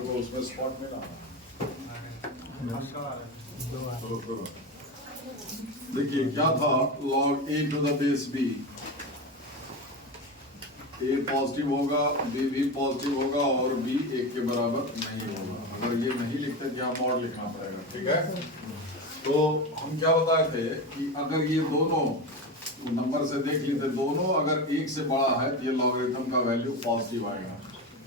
तो उसमें स्पॉट मिला। देखिए क्या था, log a to the base b, a positive होगा, b भी पॉजिटिव होगा और b एक के बराबर नहीं होगा। अगर ये नहीं लिखते क्या मॉड लिखना पड़ेगा, ठीक है। तो हम क्या बताए थे कि अगर ये दोनों नंबर से देख लेते, दोनों अगर एक से बड़ा है तो ये लॉगरिथम का वैल्यू पॉजिटिव आएगा।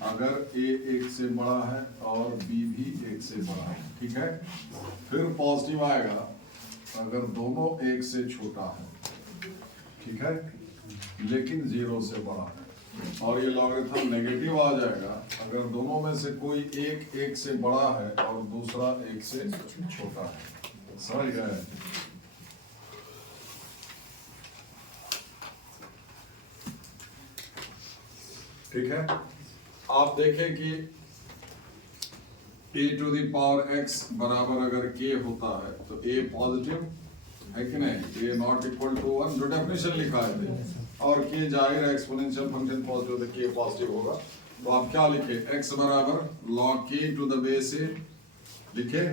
अगर a एक से बड़ा है और b भी एक से बड़ा है, ठीक है, फिर पॉजिटिव आएगा अगर दोनों एक से छोटा है, ठीक है, लेकिन 0 से बड़ा है। और ये लॉगरिथम नेगेटिव आ जाएगा अगर दोनों में से कोई एक से बड़ा है और दूसरा एक से छोटा है। समझ गए? ठीक है, आप देखें कि a to the power x बराबर अगर k होता है तो a पॉजिटिव है कि नहीं, a नॉट इक्वल टू 1 जो डेफिनेशन लिखा है, और k जाहिर है एक्सपोनेंशियल फंक्शन पॉजिटिव तो k पॉजिटिव होगा। तो आप क्या लिखे, x बराबर log k to the base a लिखे।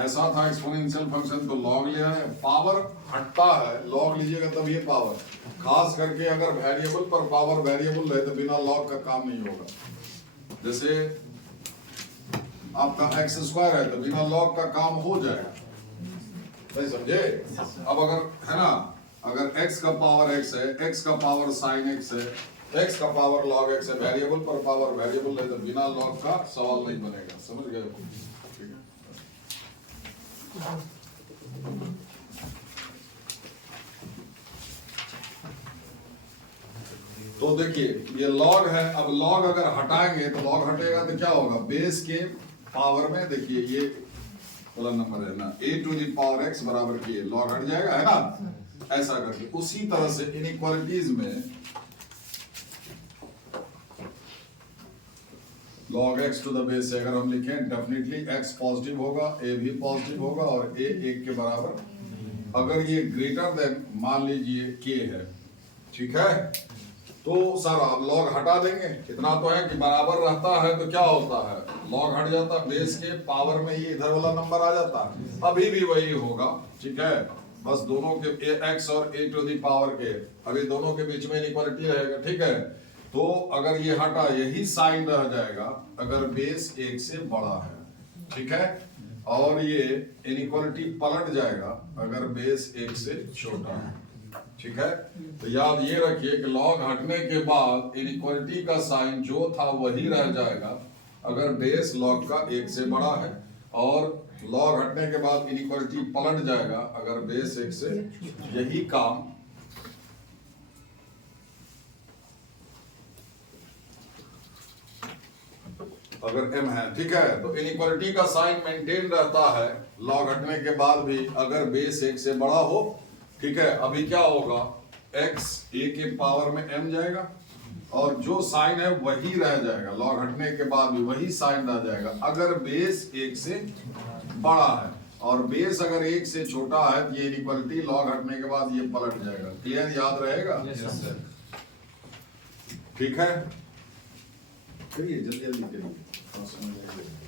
ऐसा था एक्सपोनेंशियल फंक्शन तो log लिया है, पावर हटता है, log लीजिएगा तब ये पावर, खास करके अगर वेरिएबल पर पावर वेरिएबल रहे तो बिना log का काम नहीं होगा। जैसे आपका x स्क्वायर है तो बिना log का काम हो जाएगा, सही समझे। अब अगर है ना, अगर x का पावर x है, x का पावर साइन x है, x का पावर log x है, वेरिएबल पर पावर वेरिएबल है तो बिना log का सवाल नहीं बनेगा। समझ गए? ठीक है, तो देखिए ये log है। अब log अगर हटाएंगे तो log हटेगा तो क्या होगा, बेस के पावर में, देखिए ये वाला नंबर है ना, a to the power x बराबर के log हट जाएगा, है ना, ऐसा करके। उसी तरह से इनइक्वालिटीज में log x to the base से अगर हम लिखें, डेफिनेटली x पॉजिटिव होगा, a भी पॉजिटिव होगा और a एक के बराबर। अगर ये ग्रेटर देन मान लीजिए k है, ठीक है, तो सर आप log हटा देंगे, इतना तो है कि बराबर रहता है तो क्या होता है, log हट जाता, बेस के पावर में ये इधर वाला नंबर आ जाता है, अभी भी वही होगा, ठीक है। बस दोनों के x और a टू द पावर के, अभी दोनों के बीच में इनइक्वालिटी रहेगा, ठीक है। तो अगर ये हटा, यही साइन रह जाएगा अगर बेस एक से बड़ा है, ठीक है, और ये इनइक्वालिटी पलट जाएगा अगर बेस एक से छोटा है, ठीक है। तो याद ये रखिए कि log हटने के बाद इनइक्वालिटी का साइन जो था वही रह जाएगा अगर बेस log का एक से बड़ा है, और log हटने के बाद इनइक्वालिटी पलट जाएगा अगर बेस एक से, यही काम अगर m है, ठीक है। तो इनइक्वालिटी का साइन मेंटेन रहता है log हटने के बाद भी अगर बेस एक से बड़ा हो, ठीक है। अभी क्या होगा, x a के पावर में m जाएगा और जो साइन है वही रह जाएगा, log हटने के बाद भी वही साइन रह जाएगा अगर बेस एक से बड़ा है, और बेस अगर एक से छोटा है तो ये इनइक्वालिटी log हटने के बाद ये पलट जाएगा। क्लियर, याद रहेगा? Yes sir. ठीक है, करिए जल्दी जल्दी करिए, समझ आएगा।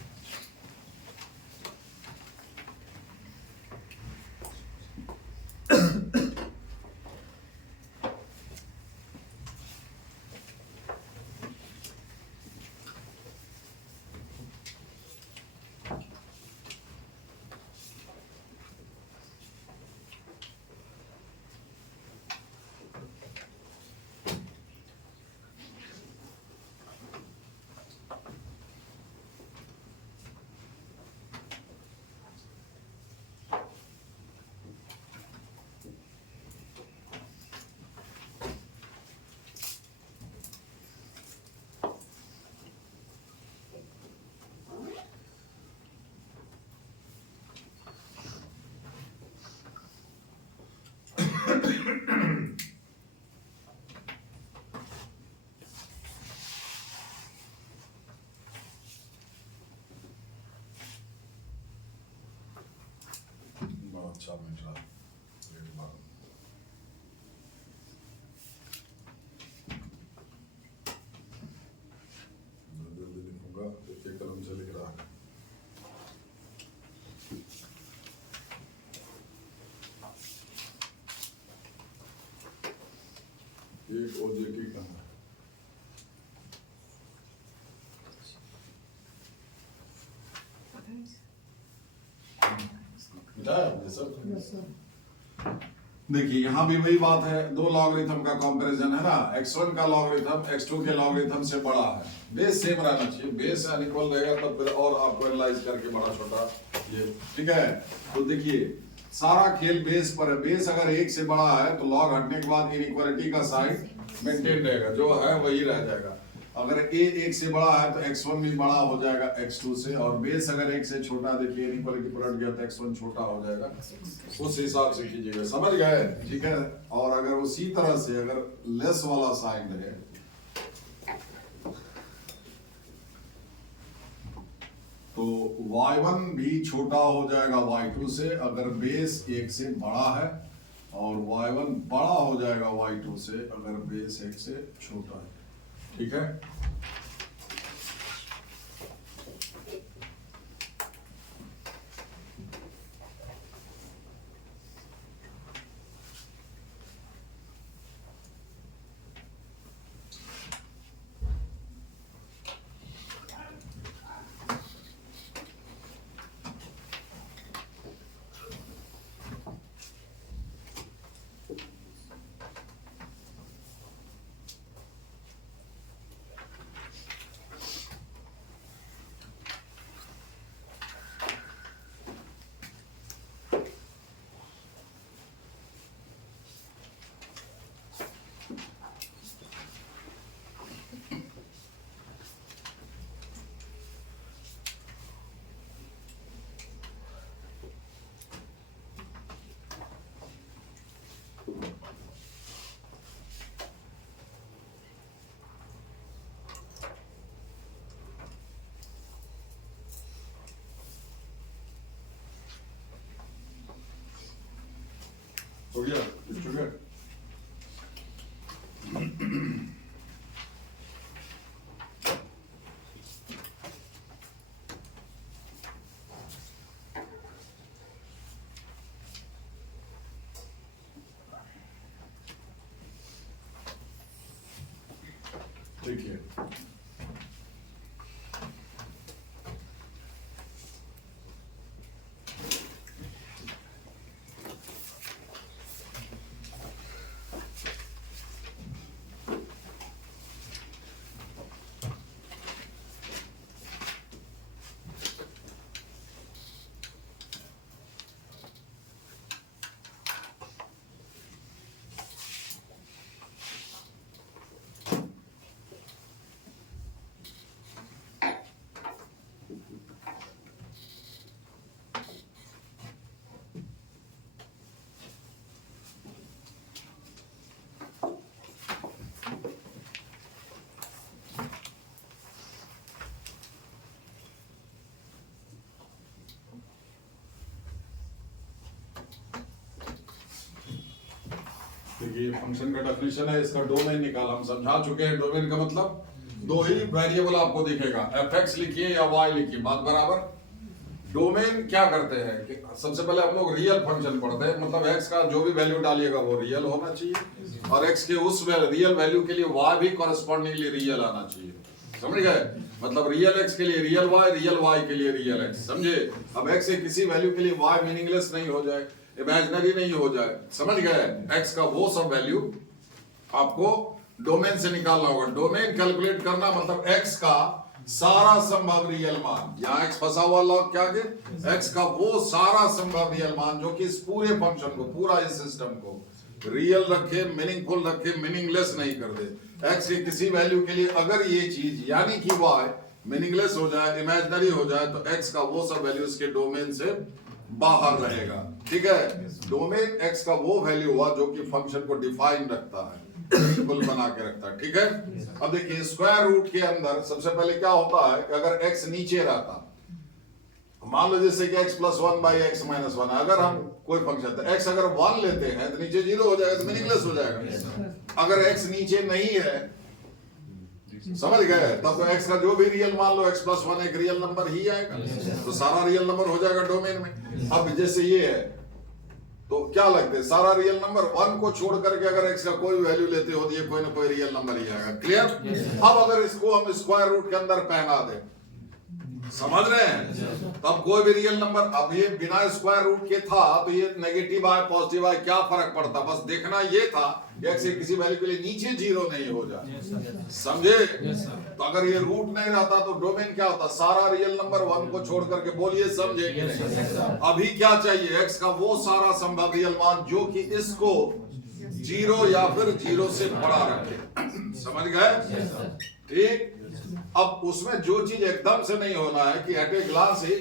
अच्छा मिनट रहा, जल्दी लिखूंगा, एक कलम से लिखा एक ओजे की अंदर देखिए यहां भी वही बात है, दो लॉगरिथम का कंपैरिजन है ना, x1 का लॉगरिथम x2 के लॉगरिथम से बड़ा है, बेस सेम रहना चाहिए, बेस अनइक्वल रहेगा तब फिर और आपको एनालाइज करके बड़ा छोटा ये ठीक है। तो देखिए सारा खेल बेस पर है, बेस अगर एक से बड़ा है तो लॉग हटने के बाद इनइक्वालिटी का साइन मेंटेन रहेगा, जो है वही रह जाएगा। अगर a एक से बड़ा है तो x1 भी बड़ा हो जाएगा x2 से, और बेस अगर एक से छोटा, देखिए इनइक्वालिटी पलट गया तो x1 छोटा हो जाएगा, उस हिसाब से कीजिएगा, समझ गए ठीक है। और अगर उसी तरह से अगर लेस वाला साइन है तो y1 भी छोटा हो जाएगा y2 से, अगर बेस एक से बड़ा है, और y1 बड़ा हो जाएगा y2 से अगर बेस एक से छोटा है, ठीक है। हो गया स्टूडेंट, देखिए देखिए फंक्शन का डेफिनेशन है, इसका डोमेन निकाला, हम समझा चुके हैं। डोमेन का मतलब दो ही वेरिएबल आपको दिखेगा, fx लिखिए या y लिखिए, बात बराबर। डोमेन क्या करते हैं कि सबसे पहले हम लोग रियल फंक्शन पढ़ते हैं, मतलब x का जो भी वैल्यू डालिएगा वो रियल होना चाहिए, और x के उस रियल वैल्यू के लिए y भी कॉरेस्पॉन्डिंगली रियल आना चाहिए, समझ गए। मतलब रियल x के लिए रियल y के लिए रियल x, समझे। अब x के किसी वैल्यू के लिए y मीनिंगलेस नहीं हो जाए, इमेजिनरी नहीं हो जाए, समझ गए। x का वो सब वैल्यू आपको डोमेन से निकालना होगा। डोमेन कैलकुलेट करना मतलब x का सारा संभव रियल मान, यहाँ x फंसा हुआ लॉग क्या के x का वो सारा संभव रियल मान जो कि इस पूरे फंक्शन को, पूरा इस सिस्टम को रियल रखे, मीनिंगफुल रखे, मीनिंगलेस नहीं कर दे। x के किसी वैल्यू के लिए अगर ये चीज यानी कि y मीनिंगलेस हो जाए, इमेजिनरी हो जाए, तो x का वो सब वैल्यू इसके डोमेन से बाहर रहेगा, ठीक है। डोमेन x का वो वैल्यू हुआ जो कि फंक्शन को डिफाइन रखता है, बिल्कुल बना के रखता है, ठीक है। अब देखिए स्क्वायर रूट के अंदर सबसे पहले क्या होता है कि अगर x नीचे रहता, मान लो जैसे कि x plus 1 by x minus 1, अगर हम कोई फंक्शन तो x अगर 1 लेते हैं तो नीचे 0 हो जाएगा, तो मीनिंगलेस हो जाएगा। अगर x नीचे नहीं है, समझ गए, तब तो x का जो भी रियल मान लो x प्लस 1 एक रियल नंबर ही आएगा, तो सारा रियल नंबर हो जाएगा डोमेन में। अब जैसे ये है तो क्या लगते हैं सारा रियल नंबर 1 को छोड़ करके अगर x का कोई वैल्यू लेते हो तो ये कोई ना कोई रियल नंबर ही आएगा। क्लियर? अब अगर इसको हम स्क्वायर रूट के अंदर पहना दे, समझ रहे हैं, तब कोई भी रियल नंबर, अब ये बिना स्क्वायर रूट के था तो ये नेगेटिव आए पॉजिटिव आए क्या फर्क पड़ता, बस देखना ये था x से किसी वैल्यू के लिए नीचे जीरो नहीं हो जाए, समझे? तो अगर ये रूट नहीं रहता तो डोमेन क्या होता, सारा रियल नंबर 1 को छोड़ करके, बोलिए समझे कि नहीं? अभी क्या चाहिए, x का वो सारा संभव रियल मान जो कि इसको जीरो या फिर जीरो से बड़ा रखे, समझ गए? ठीक। अब उसमें जो चीज एकदम से नहीं होना है कि एट ए ग्लांस ही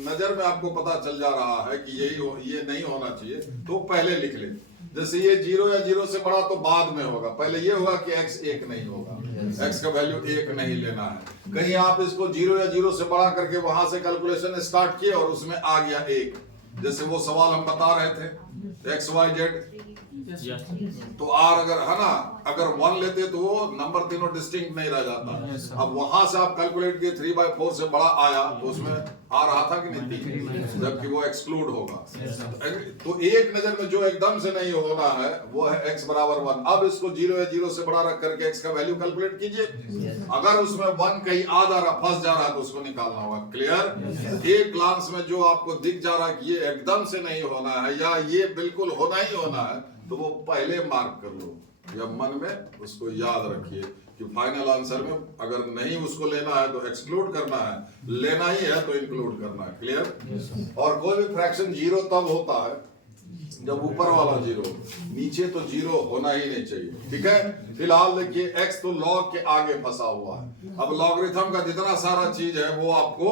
नजर में आपको पता चल जा रहा है कि ये नहीं होना चाहिए, तो पहले लिख ले। जैसे ये जीरो या जीरो से बड़ा तो बाद में होगा, पहले ये होगा कि x एक नहीं होगा, x का वैल्यू एक नहीं लेना है। कहीं आप इसको जीरो या जीरो से बड़ा करके वहां से कैलकुलेशन स्टार्ट किए और उसमें आ गया एक, जैसे वो सवाल हम बता रहे थे x y z, तो r अगर है ना, अगर 1 लेते तो वो नंबर तीनों डिस्टिंक्ट नहीं रह जाता। अब वहां से आप कैलकुलेट किए 3/4 से बड़ा आया तो उसमें आ रहा था कि नहीं, 3, जबकि वो एक्सक्लूड होगा। तो एक नजर में जो एकदम से नहीं होना है वो है x बराबर 1। अब इसको जीरो या जीरो से बड़ा रख करके x का वैल्यू कैलकुलेट कीजिए, अगर उसमें 1 कहीं आ जा रहा, फंस जा रहा है तो उसको निकालना होगा। क्लियर? एक ग्लांस में जो आपको दिख जा रहा है कि ये एकदम से नहीं होना है या ये बिल्कुल होना ही होना है, तो वो पहले मार्क कर लो या मन में उसको याद रखिए कि फाइनल आंसर में अगर नहीं उसको लेना है तो एक्सक्लूड करना है, लेना ही है तो इंक्लूड करना है। क्लियर? और कोई भी फ्रैक्शन जीरो तब होता है जब ऊपर वाला जीरो, नीचे तो जीरो होना ही नहीं चाहिए। ठीक है? फिलहाल देखिए x तो log के आगे फंसा हुआ है। अब लॉगरिथम का जितना सारा चीज है वो आपको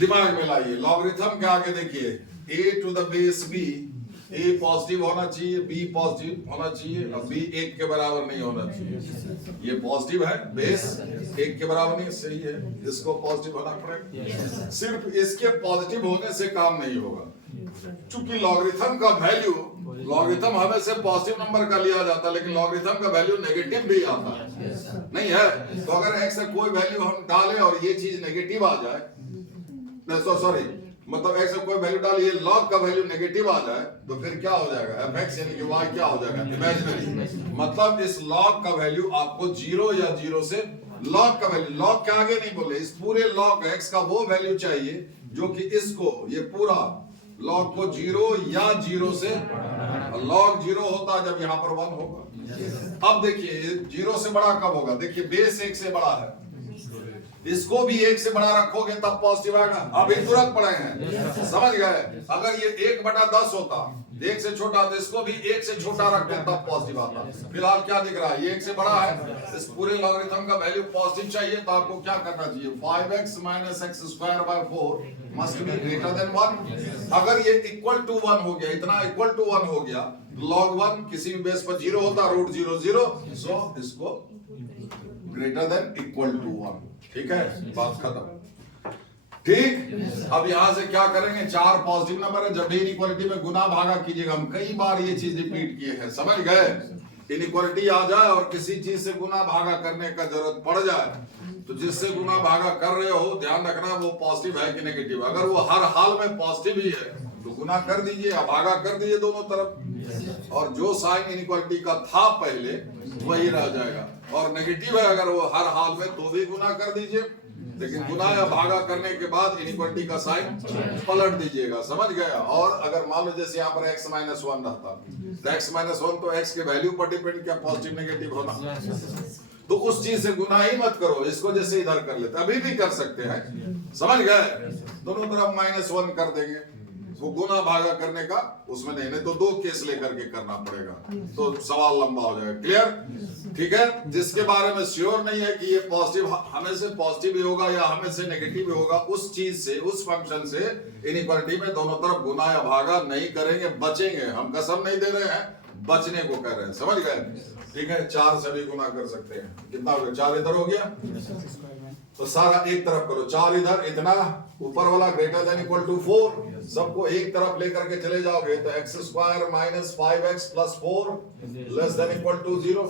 दिमाग में लाइए। लॉगरिथम के आगे देखिए a to the base b, a positive होना चाहिए, b पॉजिटिव होना चाहिए और b 1 के बराबर नहीं होना चाहिए। ये पॉजिटिव है, बेस 1 के बराबर नहीं, सही है, इसको पॉजिटिव होना पड़ेगा। सिर्फ इसके पॉजिटिव होने से काम नहीं होगा, चूंकि लॉगरिथम का वैल्यू, लॉगरिथम हमें से पॉजिटिव नंबर का लिया जाता है लेकिन लॉगरिथम का वैल्यू नेगेटिव भी आता है, नहीं है? तो अगर x से कोई वैल्यू हम डालें और ये चीज नेगेटिव आ जाए, सॉरी मतलब x से कोई वैल्यू डालिए, log का वैल्यू नेगेटिव आ जाए तो फिर क्या हो जाएगा, fx यानी कि y क्या हो जाएगा, इमेजिनरी। मतलब इस log का वैल्यू आपको जीरो या जीरो से, log का वैल्यू, log के आगे नहीं बोले, इस पूरे log x का वो वैल्यू चाहिए जो कि इसको, ये पूरा log को जीरो या जीरो से, log जीरो होता है जब यहाँ पर 1 होगा। अब देखिए जीरो से बड़ा कब होगा, देखिए बेस 1 से बड़ा है, इसको भी 1 से बड़ा रखोगे तब पॉजिटिव आएगा। अभी तुरंत पढ़े हैं, समझ गए? अगर ये 1/10 होता, 1 से छोटा, तो इसको भी 1 से छोटा रखते तब पॉजिटिव आता। फिलहाल क्या दिख रहा है, ये 1 से बड़ा है, इस पूरे लॉगरिथम का वैल्यू पॉजिटिव चाहिए तो आपको क्या करना चाहिए, 5x - x²/4 must be greater than 1। अगर ये इक्वल टू 1 हो गया, इतना इक्वल टू 1 हो गया, log 1 किसी भी बेस पर 0 होता, √0 0, सो इसको ग्रेटर देन इक्वल टू 1। ठीक है, बात खत्म। ठीक। अब यहां से क्या करेंगे, 4 पॉजिटिव नंबर है, जब भी इनइक्वालिटी में गुना भागा कीजिएगा, हम कई बार ये चीज रिपीट किए हैं, समझ गए? इनइक्वालिटी आ जाए और किसी चीज से गुना भागा करने का जरूरत पड़ जाए तो जिससे गुना भागा कर रहे हो ध्यान रखना वो पॉजिटिव है कि नेगेटिव। अगर वो हर हाल में पॉजिटिव ही है तो गुना कर दीजिए या भागा कर दीजिए दोनों तरफ, और जो साइन इनइक्वालिटी का था पहले वही रह जाएगा। और नेगेटिव है अगर वो हर हाल में तो भी गुना कर दीजिए, लेकिन गुना या भागा करने के बाद इनइक्वालिटी का साइन पलट दीजिएगा, समझ गया? और अगर मान लो जैसे यहाँ पर x - 1 रहता तो x - 1 तो x के वैल्यू पर डिपेंड किया पॉजिटिव नेगेटिव होना, तो उस चीज से गुना ही मत करो, इसको जैसे इधर कर लेते अभी भी कर सकते हैं, समझ गए? दोनों तरफ -1 कर देंगे, वो गुना भागा करने का उसमें नहीं तो 2 केस लेकर के करना पड़ेगा, तो सवाल लंबा हो जाएगा। क्लियर? ठीक है। जिसके बारे में श्योर नहीं है कि ये पॉजिटिव हमें से पॉजिटिव ही होगा या हमें से नेगेटिव ही होगा, उस चीज से, उस फंक्शन से इनइक्वालिटी में दोनों तरफ गुना या भागा नहीं करेंगे, बचेंगे। हम कसम नहीं दे रहे हैं, बचने को कर रहे हैं, समझ गए? ठीक है, 4 से भी गुना कर सकते हैं। कितना हो गया, 4 इधर हो गया तो सारा एक तरफ करो, 4 इधर, इतना ऊपर वाला ग्रेटर देन इक्वल टू 4, सबको एक तरफ लेकर के चले जाओगे तो x² - 5x + 4 less than equal to 0।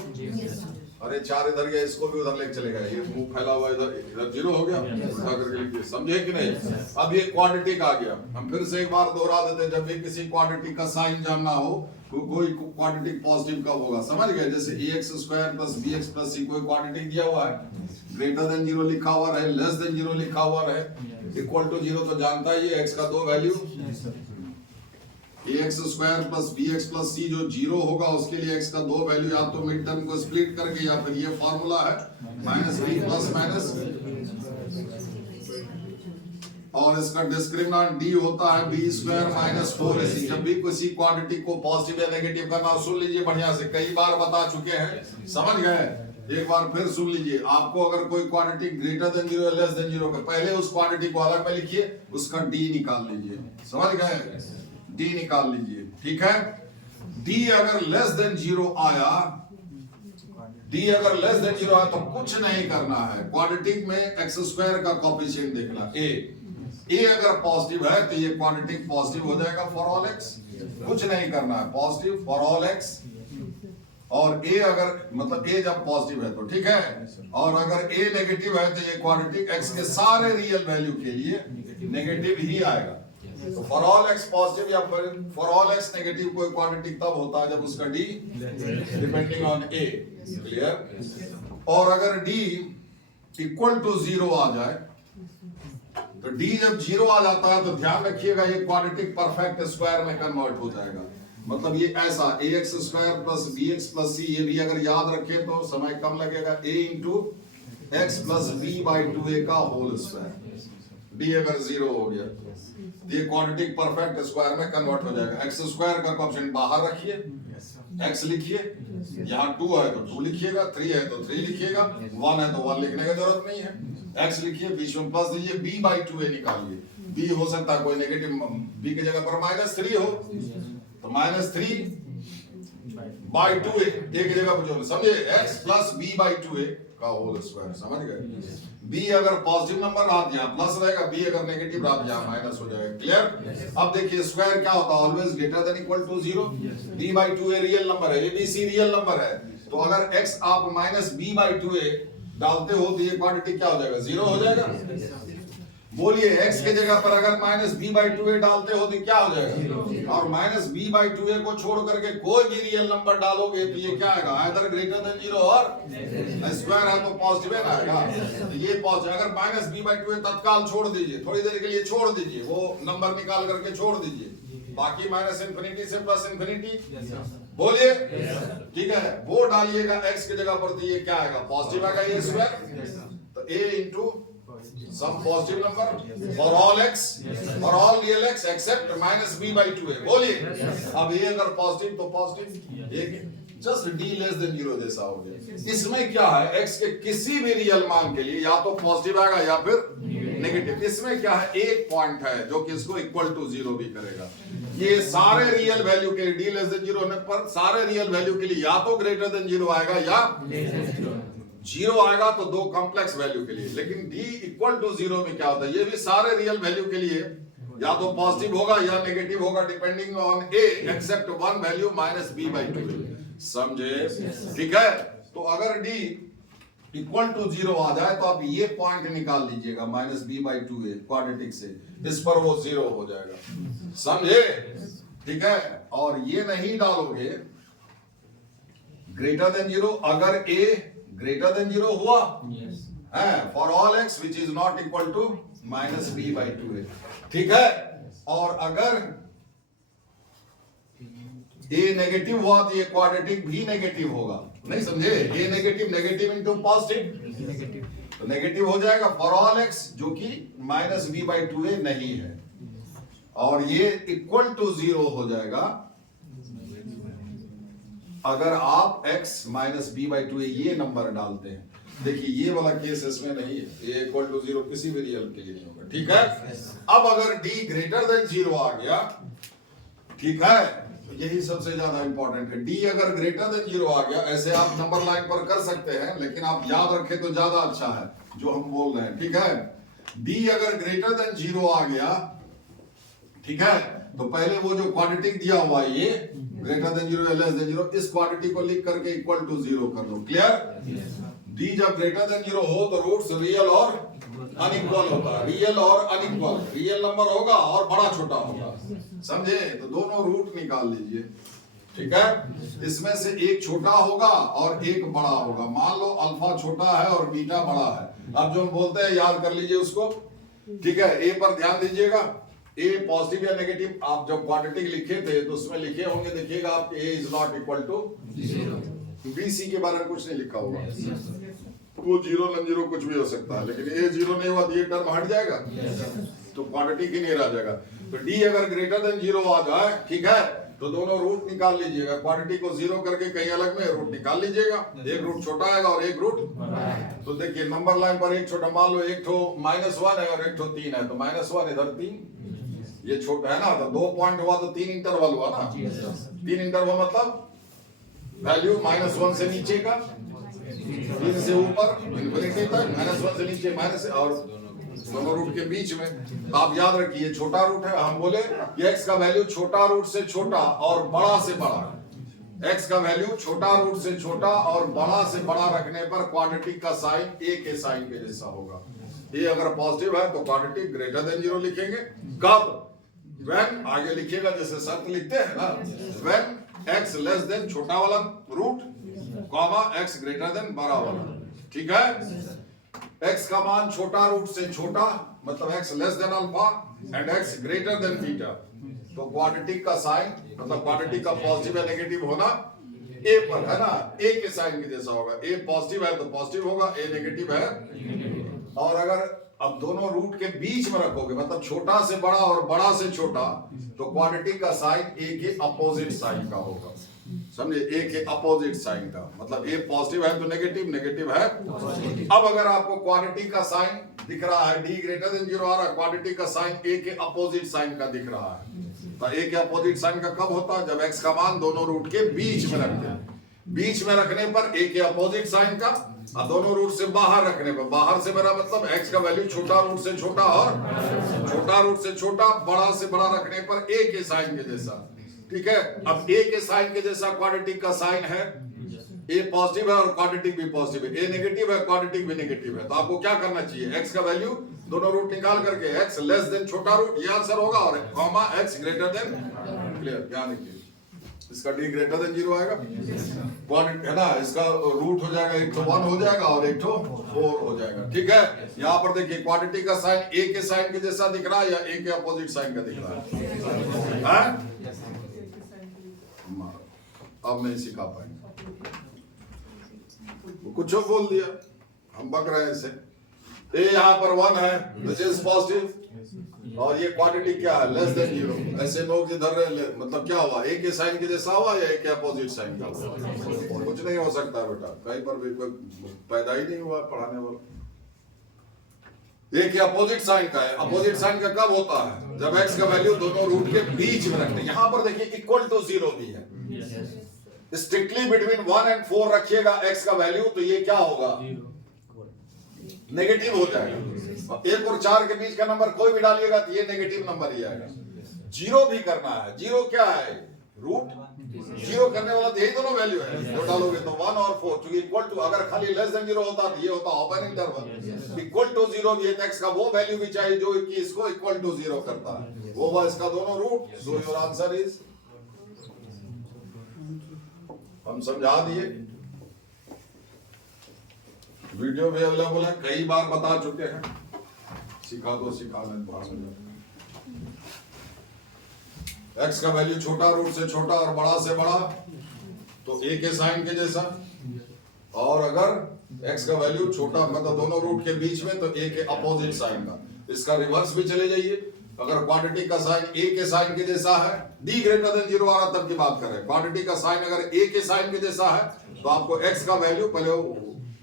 अरे 4 इधर गया, इसको भी उधर लेके चलेगा, ये मुंह फैला हुआ इधर, इधर 0 हो गया, उठा करके लिखिए, समझे कि नहीं। अब ये क्वाड्रेटिक आ गया। हम फिर से एक बार दोहरा देते हैं, जब भी किसी क्वाड्रेटिक का साइन जानना हो तो कोई क्वाड्रेटिक पॉजिटिव कब होगा, समझ गए। जैसे ax square plus bx plus c कोई क्वाड्रेटिक दिया हुआ है, ग्रेटर देन 0 लिखा हुआ रहे, लेस देन 0 लिखा हुआ रहे, इक्वल टू 0 तो जानता ही है, x का 2 value, ax square plus bx plus c जो 0 होगा उसके लिए x का 2 वैल्यू, या तो मिड टर्म को स्प्लिट करके, या फिर ये फॉर्मूला है -b प्लस माइनस, और इसका डिस्क्रिमिनेंट d होता है b स्क्वायर माइनस 4ac। जब भी किसी क्वाड्रेटिक को पॉजिटिव या नेगेटिव करना, सुन लीजिए बढ़िया से, कई बार बता चुके हैं, समझ गए। एक बार फिर सुन लीजिए, आपको अगर कोई क्वाड्रेटिक ग्रेटर देन 0 या लेस देन 0 का, पहले उस क्वाड्रेटिक को अलग में लिखिए, उसका d निकाल लीजिए, समझ गए, d निकाल लीजिए, ठीक है। d अगर लेस देन 0 आया, d अगर लेस देन 0 आया तो कुछ नहीं करना है, क्वाड्रेटिक में एक्स स्क्वायर का कोएफिशिएंट देखना, a अगर पॉजिटिव है तो ये क्वाड्रेटिक पॉजिटिव हो जाएगा फॉर ऑल x, कुछ नहीं करना है, पॉजिटिव फॉर ऑल x। और a अगर मतलब a जब पॉजिटिव है तो ठीक है, और अगर a नेगेटिव है तो ये क्वाड्रेटिक x के सारे रियल वैल्यू के लिए नेगेटिव ही आएगा। तो फॉर ऑल x पॉजिटिव या फॉर ऑल x नेगेटिव कोई क्वाड्रेटिक तब होता है जब उसका d depending on a, clear. और अगर d इक्वल टू 0 आ जाए, तो d जब 0 आ जाता है तो ध्यान रखिएगा ये क्वाड्रेटिक परफेक्ट स्क्वायर में कन्वर्ट हो जाएगा। मतलब ये ऐसा ax square plus bx plus c, ये भी अगर याद रखें तो समय कम लगेगा, a into x plus b by 2a का होल स्क्वायर। d अगर 0 हो गया तो ये क्वाड्रेटिक परफेक्ट स्क्वायर में कन्वर्ट हो जाएगा। एक्स स्क्वायर का कोएफिशिएंट बाहर रखिए, x लिखिए, यहाँ 2 है तो 2 लिखिएगा, 3 है तो 3 लिखिएगा, 1 है तो 1 लिखने की जरूरत नहीं है, x लिखिए, बीच में प्लस दीजिए, b बाई 2a निकालिए, b हो सकता है कोई नेगेटिव, b की जगह पर -3 हो तो -3 बाई 2a, a की जगह पर जो समझे, x plus b by 2a का होल स्क्वायर, समझ गए। b अगर पॉजिटिव नंबर रहा तो यहाँ प्लस रहेगा, b अगर नेगेटिव रहा तो यहाँ माइनस हो जाएगा, क्लियर। अब देखिए स्क्वायर क्या होता है, always greater than equal to 0, b by 2a real number है, abc रियल नंबर है, तो अगर x आप -b बाई 2a डालते हो तो ये क्वाड्रेटिक क्या हो जाएगा, 0 हो जाएगा। बोलिए x की जगह पर अगर -b बाई 2a डालते हो तो क्या हो जाएगा, और -b बाई 2a को छोड़ करके कोई भी रियल नंबर डालोगे तो ये क्या आएगा, आइदर ग्रेटर देन 0 और स्क्वायर है तो पॉजिटिव है ना आएगा, तो ये पॉजिटिव। अगर -b बाई 2a तत्काल छोड़ दीजिए, थोड़ी देर के लिए छोड़ दीजिए, वो नंबर निकाल करके छोड़ दीजिए, बाकी -∞ से +∞, बोलिए, ठीक है, वो डालिएगा x की जगह पर तो ये क्या आएगा, पॉजिटिव आएगा ये स्क्वायर। तो a into some positive number for all x, for all real x except -b by 2a, बोलिए। अब ये अगर पॉजिटिव तो पॉजिटिव, एक जस्ट d लेस देन 0 जैसा हो गया। इसमें क्या है, x के किसी भी रियल मान के लिए या तो पॉजिटिव आएगा या फिर नेगेटिव। इसमें क्या है, एक पॉइंट है जो कि इसको इक्वल टू 0 भी करेगा। ये सारे रियल वैल्यू के लिए d लेस देन 0 होने पर सारे रियल वैल्यू के लिए या तो ग्रेटर देन 0 आएगा या 0 आएगा, तो दो कॉम्प्लेक्स वैल्यू के लिए। लेकिन d इक्वल टू 0 में क्या होता है, ये भी सारे रियल वैल्यू के लिए या तो पॉजिटिव होगा या नेगेटिव होगा, depending on a except one value -b by 2a, समझे, ठीक है। तो अगर d इक्वल टू 0 आ जाए तो आप ये पॉइंट निकाल लीजिएगा -b बाई 2a क्वाड्रेटिक से, इस पर वो 0 हो जाएगा, समझे, ठीक है। और ये नहीं डालोगे ग्रेटर देन 0, अगर a ग्रेटर देन 0 हुआ है for all x which is not equal to -b by 2a, ठीक है। और अगर a नेगेटिव हुआ तो ये क्वाड्रेटिक भी नेगेटिव होगा, नहीं समझे, a negative, negative into positive, तो नेगेटिव हो जाएगा फॉर ऑल x जो कि -b बाई 2a नहीं है, और ये इक्वल टू 0 हो जाएगा अगर आप x -b बाई 2a ये नंबर डालते हैं। देखिए ये वाला केस इसमें नहीं है, a इक्वल टू 0 किसी भी रियल के लिए नहीं होगा, ठीक है। अब अगर d ग्रेटर देन 0 आ गया, ठीक है, तो यही सबसे ज्यादा इंपॉर्टेंट है। d अगर ग्रेटर देन 0 आ गया, ऐसे आप नंबर लाइन पर कर सकते हैं, लेकिन आप याद रखें तो ज्यादा अच्छा है जो हम बोल रहे हैं, ठीक है। d अगर ग्रेटर देन 0 आ गया, ठीक है, तो पहले वो जो क्वाड्रेटिक दिया हुआ है ये ग्रेटर देन 0 या लेस देन 0, इस क्वांटिटी को लिख करके इक्वल टू 0 कर दो। क्लियर? डी जब ग्रेटर देन 0 हो तो रूट्स रियल और अनइक्वल होता है। रियल और अनइक्वल, रियल नंबर होगा और बड़ा छोटा होगा, समझे? तो दोनों रूट निकाल लीजिए, ठीक है? इसमें से एक छोटा होगा और एक बड़ा होगा। मान लो अल्फा छोटा है और बीटा बड़ा है। अब जो हम बोलते हैं याद कर लीजिए उसको, ठीक है? ए पर ध्यान दीजिएगा, ए पॉजिटिव या नेगेटिव, आप जब क्वाड्रेटिक लिखे थे तो उसमें लिखे होंगे, देखिएगा आप, A is not equal to 0। B C के बारे में कुछ नहीं लिखा होगा, वो 0 नॉन 0 कुछ भी हो सकता है, लेकिन ए 0 नहीं हुआ तो ये टर्म हट जाएगा, तो क्वाड्रेटिक ही नहीं रह जाएगा। तो डी अगर ग्रेटर देन 0 आ जाए, ठीक है, तो दोनों रूट निकाल लीजिएगा। क्वाड्रेटिक को 0 करके कहीं अलग में रूट निकाल लीजिएगा। एक रूट छोटा आएगा और एक रूट, तो देखिए नंबर लाइन पर एक छोटा, मान लो एक ठो -1 है और एक ठो 3 है, तो -1 इधर 3, ये छोटा है ना, तो 2 पॉइंट हुआ तो 3 इंटरवल हुआ ना। 3 इंटरवल मतलब वैल्यू -1 से नीचे का, 3 से ऊपर इन्फिनिटी तक, -1 से नीचे माइनस, और दोनों रूट के बीच में। तो आप याद रखिए छोटा रूट है, हम बोले कि x का वैल्यू छोटा रूट से छोटा और बड़ा से बड़ा, x का वैल्यू छोटा रूट से छोटा और बड़ा से बड़ा रखने पर क्वाड्रेटिक का साइन a के साइन के जैसा होगा। ये अगर पॉजिटिव है तो क्वाड्रेटिक ग्रेटर देन 0 लिखेंगे। कब? व्हेन, आगे लिखिएगा जैसे शर्त लिखते हैं ना, व्हेन x लेस देन छोटा वाला root, comma x greater than बड़ा वाला, ठीक है? x का मान छोटा रूट से छोटा मतलब x less than alpha and x greater then beta, तो क्वाड्रेटिक का साइन मतलब क्वाड्रेटिक का पॉजिटिव या नेगेटिव होना a पर है ना, a के साइन के जैसा होगा। a पॉजिटिव है तो पॉजिटिव होगा, a नेगेटिव है। और अगर अब दोनों रूट के बीच में रखोगे मतलब छोटा से बड़ा और बड़ा से छोटा, तो क्वाड्रेटिक का साइन a के अपोजिट साइन का होगा, समझे? ए के अपोजिट साइन का मतलब ए पॉजिटिव है तो नेगेटिव, नेगेटिव है। अब अगर आपको क्वाड्रेटिक का साइन दिख रहा है, डी ग्रेटर देन 0 आ रहा है, क्वाड्रेटिक का साइन ए के अपोजिट साइन का दिख रहा है, तो ए के अपोजिट साइन का कब होता है? जब एक्स का मान दोनों रूट के बीच में रखते हैं। बीच में रखने पर ए के अपोजिट साइन का, और दोनों रूट से बाहर रखने पर, बाहर से मेरा मतलब एक्स का वैल्यू छोटा रूट से छोटा और छोटा रूट से छोटा, बड़ा से बड़ा रखने पर ए के साइन के जैसा, ठीक है? अब a के साइन के जैसा क्वाड्रेटिक का साइन है, a पॉजिटिव है और क्वाड्रेटिक भी पॉजिटिव है, a नेगेटिव है क्वाड्रेटिक भी नेगेटिव है, तो आपको क्या करना चाहिए? x का वैल्यू दोनों रूट निकाल करके x लेस देन छोटा रूट, ये आंसर होगा, और comma x greater then, clear? ध्यान रखिए इसका d ग्रेटर देन 0 आएगा, क्वाड्रेटिक है ना, इसका रूट हो जाएगा, एक तो 1 हो जाएगा और एक तो 4 हो जाएगा, ठीक है? यहाँ पर देखिए क्वाड्रेटिक का साइन a के साइन के जैसा दिख रहा है या a के अपोजिट साइन का दिख रहा है? अब नहीं सिखा पाएंगे, कुछ बोल दिया, हम बक रहे हैं इसे। ए यहाँ पर 1 है विच इज पॉजिटिव, और ये क्वाड्रेटिक क्या है? Less than 0। ऐसे लोग इधर मतलब क्या हुआ? ए के साइन के जैसा हुआ या ए के अपोजिट साइन का हुआ? कुछ नहीं हो सकता बेटा, कहीं पर भी कोई पैदा ही नहीं हुआ पढ़ाने वाला। ए के अपोजिट साइन का है, अपोजिट साइन का कब होता है? जब एक्स का वैल्यू दोनों रूट के बीच में रखते हैं। यहाँ पर देखिए इक्वल टू 0 भी है, स्ट्रिक्टली बिटवीन 1 एंड 4 रखिएगा एक्स का वैल्यू, तो ये क्या होगा? नेगेटिव हो जाएगा। और 1 और 4 के बीच का नंबर कोई भी डालिएगा तो ये नेगेटिव नंबर ही आएगा। 0 भी करना है, 0 क्या है? रूट 0 करने वाला तो यही दोनों वैल्यू है, तो डालोगे तो 1 और 4, क्योंकि इक्वल टू, अगर खाली लेस देन 0 होता तो ये होता ओपन इंटरवल, इक्वल टू 0 भी है, एक्स का वो वैल्यू भी चाहिए जो कि इसको इक्वल टू 0 करता है, वो हुआ इसका दोनों root. So your answer is, हम समझा दिए, वीडियो भी अवेलेबल है, कई बार बता चुके हैं, सिखा दो सिखाने। एक्स का वैल्यू छोटा रूट से छोटा और बड़ा से बड़ा, तो ए के साइन के जैसा, और अगर एक्स का वैल्यू छोटा मतलब दोनों रूट के बीच में, तो ए के अपोजिट साइन का। इसका रिवर्स भी चले जाइए, अगर क्वाड्रेटिक का साइन a के साइन के जैसा है, d ग्रेटर देन 0 आ रहा तब की बात कर रहे हैं, क्वाड्रेटिक का साइन अगर a के साइन के जैसा है, तो आपको x का वैल्यू पहले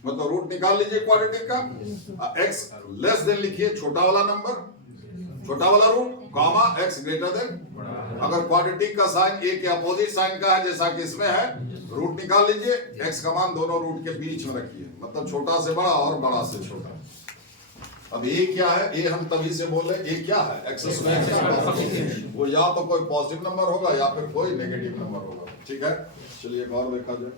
मतलब रूट निकाल लीजिए क्वाड्रेटिक का, x लेस देन लिखिए छोटा वाला नंबर, छोटा वाला root, comma x greater than, अगर क्वाड्रेटिक का साइन a के अपोजिट साइन का है जैसा कि इसमें है, रूट निकाल लीजिए, x का मान दोनों रूट के बीच में रखिए, मतलब छोटा से बड़ा और बड़ा से छोटा। अब ए क्या है, ए हम तभी से बोल रहे ए क्या है, एक्स स्क्वायर। वो या तो कोई पॉजिटिव नंबर होगा या फिर कोई नेगेटिव नंबर होगा। ठीक है, चलिए एक और देखा जाए।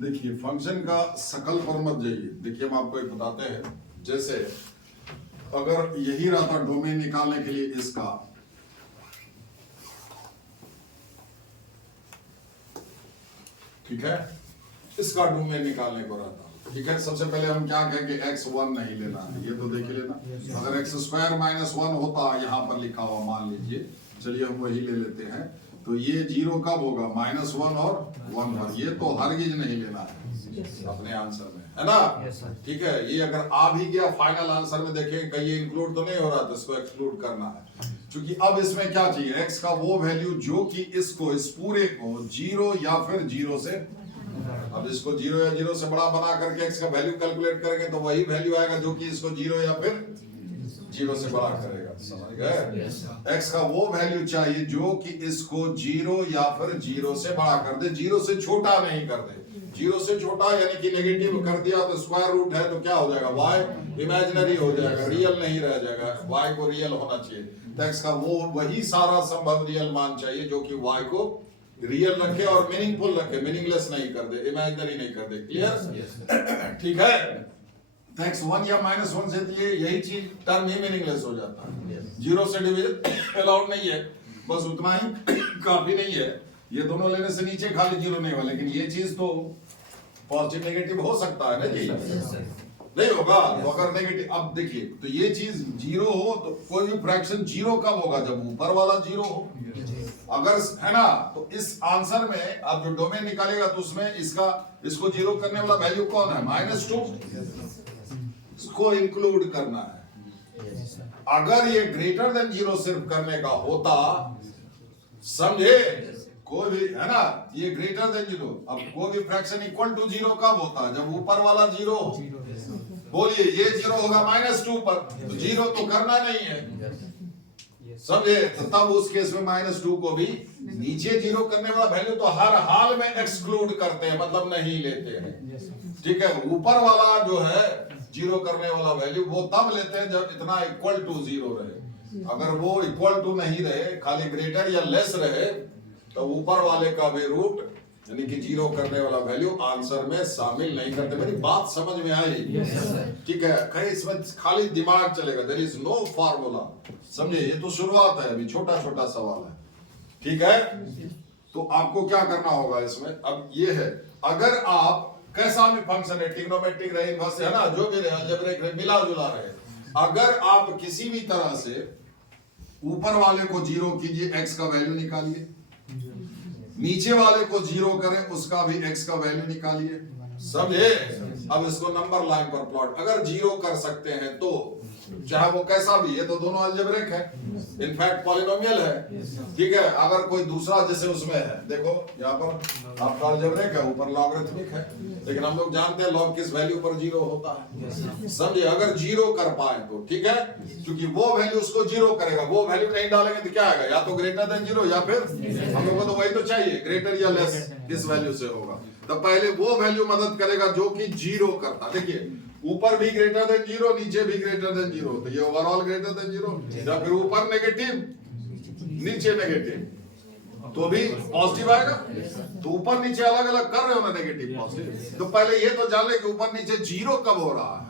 देखिए फंक्शन का शकल पर मत जाइए। देखिए हम आपको एक बताते हैं, जैसे अगर यही रहता डोमेन निकालने के लिए इसका, ठीक है, इसका डोमेन निकालने को रहता, ठीक है। सबसे पहले हम क्या कहेंगे, x1 नहीं लेना है, ये तो देख लेना। अगर x स्क्वायर माइनस 1 होता यहाँ पर लिखा हुआ, मान लीजिए, चलिए हम वही ले लेते हैं, तो ये 0 कब होगा, -1 और 1 पर। ये तो हरगिज नहीं लेना है अपने आंसर में, है ना। ठीक है, ये अगर आ भी गया फाइनल आंसर में, देखें कहीं ये इंक्लूड तो नहीं हो रहा, तो इसको एक्सक्लूड करना है। क्योंकि अब इसमें क्या चाहिए, x का वो वैल्यू जो कि इसको, इस पूरे को 0 या फिर 0 से, अब इसको 0 या 0 से बड़ा बना करके x का वैल्यू कैलकुलेट करेंगे तो वही वैल्यू आएगा जो कि इसको 0 या फिर 0 से बड़ा करेगा। समझ गए, x का वो वैल्यू चाहिए जो कि इसको 0 या फिर 0 से बड़ा कर दे, 0 से छोटा नहीं कर दे। 0 से छोटा यानी कि नेगेटिव कर दिया तो स्क्वायर रूट है तो क्या हो जाएगा, y इमेजिनरी हो जाएगा, रियल नहीं रह जाएगा, y को रियल होना चाहिए। तो x का वो वही सारा संभव रियल मान चाहिए जो कि y को रियल रखे और मीनिंगफुल रखे, मीनिंगलेस नहीं कर दे, इमेजिनरी नहीं कर दे। क्लियर, ठीक है। तो x1 या -1 से दिए यही चीज टर्म ही मीनिंगलेस हो जाता है। 0 से डिवीजन अलाउड नहीं है, बस उतना ही काफी नहीं है। ये दोनों लेने से नीचे खाली 0 नहीं होगा, लेकिन ये चीज तो पॉजिटिव नेगेटिव हो सकता है ना जी, नहीं होगा। तो अगर नेगेटिव, अब देखिए, तो ये चीज 0 हो तो कोई भी फ्रैक्शन 0 कब होगा, जब ऊपर वाला 0 हो, अगर, है ना। तो इस आंसर में आप जो डोमेन निकालेगा तो उसमें इसको 0 करने वाला वैल्यू कौन है, -2, इसको इंक्लूड करना है। अगर ये ग्रेटर देन 0 सिर्फ करने का होता, समझे, कोई भी, है ना, ये ग्रेटर देन 0, अब कोई भी फ्रैक्शन इक्वल टू 0 कब होता है, जब ऊपर वाला 0 हो। बोलिए, ये 0 होगा -2 पर, तो 0 तो करना नहीं है, समझे। तो तब उस केस में -2 को भी नीचे 0 करने वाला वैल्यू तो हर हाल में एक्सक्लूड करते हैं, मतलब नहीं लेते हैं, ठीक है। ऊपर वाला जो है 0 करने वाला वैल्यू वो तब लेते हैं जब इतना इक्वल टू 0 रहे। अगर वो इक्वल टू नहीं रहे, खाली ग्रेटर या लेस रहे, तो ऊपर वाले का भी रूट यानी कि जीरो करने वाला वैल्यू आंसर में शामिल नहीं करते। मेरी बात समझ में आई? ठीक है, कहीं इसमें खाली दिमाग चलेगा, देयर इज नो फार्मूला, समझे? ये तो शुरुआत है, अभी छोटा छोटा सवाल है, ठीक है। तो आपको क्या करना होगा इसमें, अब ये है, अगर आप कैसा भी फंक्शन है, ट्रिग्नोमेट्रिक रहे, इनवर्स है ना, जो भी रहे, अलजेब्रिक रहे, मिला जुला रहे, अगर आप किसी भी तरह से ऊपर वाले को जीरो कीजिए, एक्स का वैल्यू निकालिए, नीचे वाले को जीरो करें, उसका भी एक्स का वैल्यू निकालिए, समझे? अब इसको नंबर लाइन पर प्लॉट अगर जीरो कर सकते हैं तो, चाहे वो कैसा भी, ये तो दोनों अलजेब्रिक है, इनफैक्ट पॉलिनोमियल है, ठीक है। अगर कोई दूसरा जैसे उसमें है, देखो यहाँ पर आपका अलजेब्रिक है, ऊपर लॉगरिथमिक है, लेकिन हम लोग जानते हैं लॉग किस वैल्यू पर जीरो होता है, समझे? अगर जीरो कर पाए तो ठीक है, क्योंकि वो वैल्यू उसको जीरो करेगा, वो वैल्यू नहीं डालेंगे तो क्या आएगा, या तो ग्रेटर देन जीरो, या फिर हम लोग को तो वही तो चाहिए, ग्रेटर या लेस, किस वैल्यू से होगा। तो पहले वो वैल्यू मदद करेगा जो कि जीरो करता, देखिए ऊपर भी ग्रेटर देन जीरो, नीचे भी ग्रेटर देन जीरो, तो ये ओवरऑल ग्रेटर देन जीरो, या फिर ऊपर नेगेटिव नीचे नेगेटिव तो भी पॉजिटिव आएगा। तो ऊपर नीचे अलग अलग कर रहे हो ना, नेगेटिव पॉजिटिव, तो पहले ये तो जान ले कि ऊपर नीचे जीरो कब हो रहा है,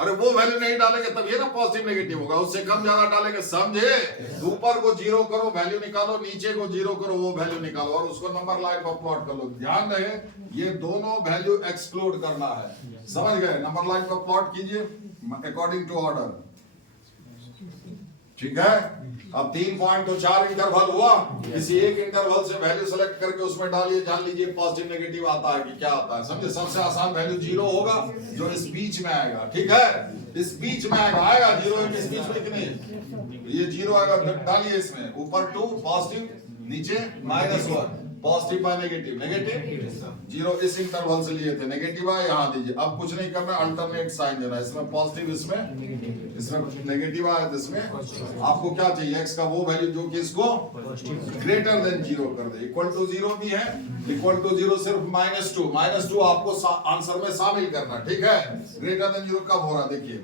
अरे वो वैल्यू नहीं डालेंगे तब ये ना पॉजिटिव नेगेटिव होगा, उससे कम ज्यादा डालेंगे, समझे? ऊपर को जीरो करो, वैल्यू निकालो, नीचे को जीरो करो, वो वैल्यू निकालो, और उसको नंबर लाइन पर प्लॉट कर लो। ध्यान रहे, ये दोनों वैल्यू एक्सक्लूड करना है, समझ गए? नंबर लाइन पर प्लॉट कीजिए अकॉर्डिंग टू ऑर्डर, ठीक है। अब 3 पॉइंट तो 4 इंटरवल हुआ, किसी एक इंटरवल से वैल्यू सेलेक्ट करके उसमें डालिए, जान लीजिए पॉजिटिव नेगेटिव आता है कि क्या आता है, समझे? सबसे आसान वैल्यू जीरो होगा, जो इस बीच में आएगा, ठीक है, इस बीच में आएगा जीरो, इस बीच में कितनी, ये जीरो आएगा, डालिए इसमें, ऊपर 2 पॉजिटिव, नीचे -1 positive by negative, negative zero, इस इंटरवल से लिए थे, नेगेटिव आया, यहाँ दीजिए। अब कुछ नहीं करना, अल्टरनेट साइन देना, इसमें पॉजिटिव, इसमें नेगेटिव आया, इसमें आपको क्या चाहिए, एक्स का वो वैल्यू जो कि इसको ग्रेटर देन जीरो कर दे, इक्वल टू जीरो भी है, इक्वल टू जीरो सिर्फ -2 आपको आंसर में शामिल करना, ठीक है। ग्रेटर देन जीरो कब हो रहा, देखिए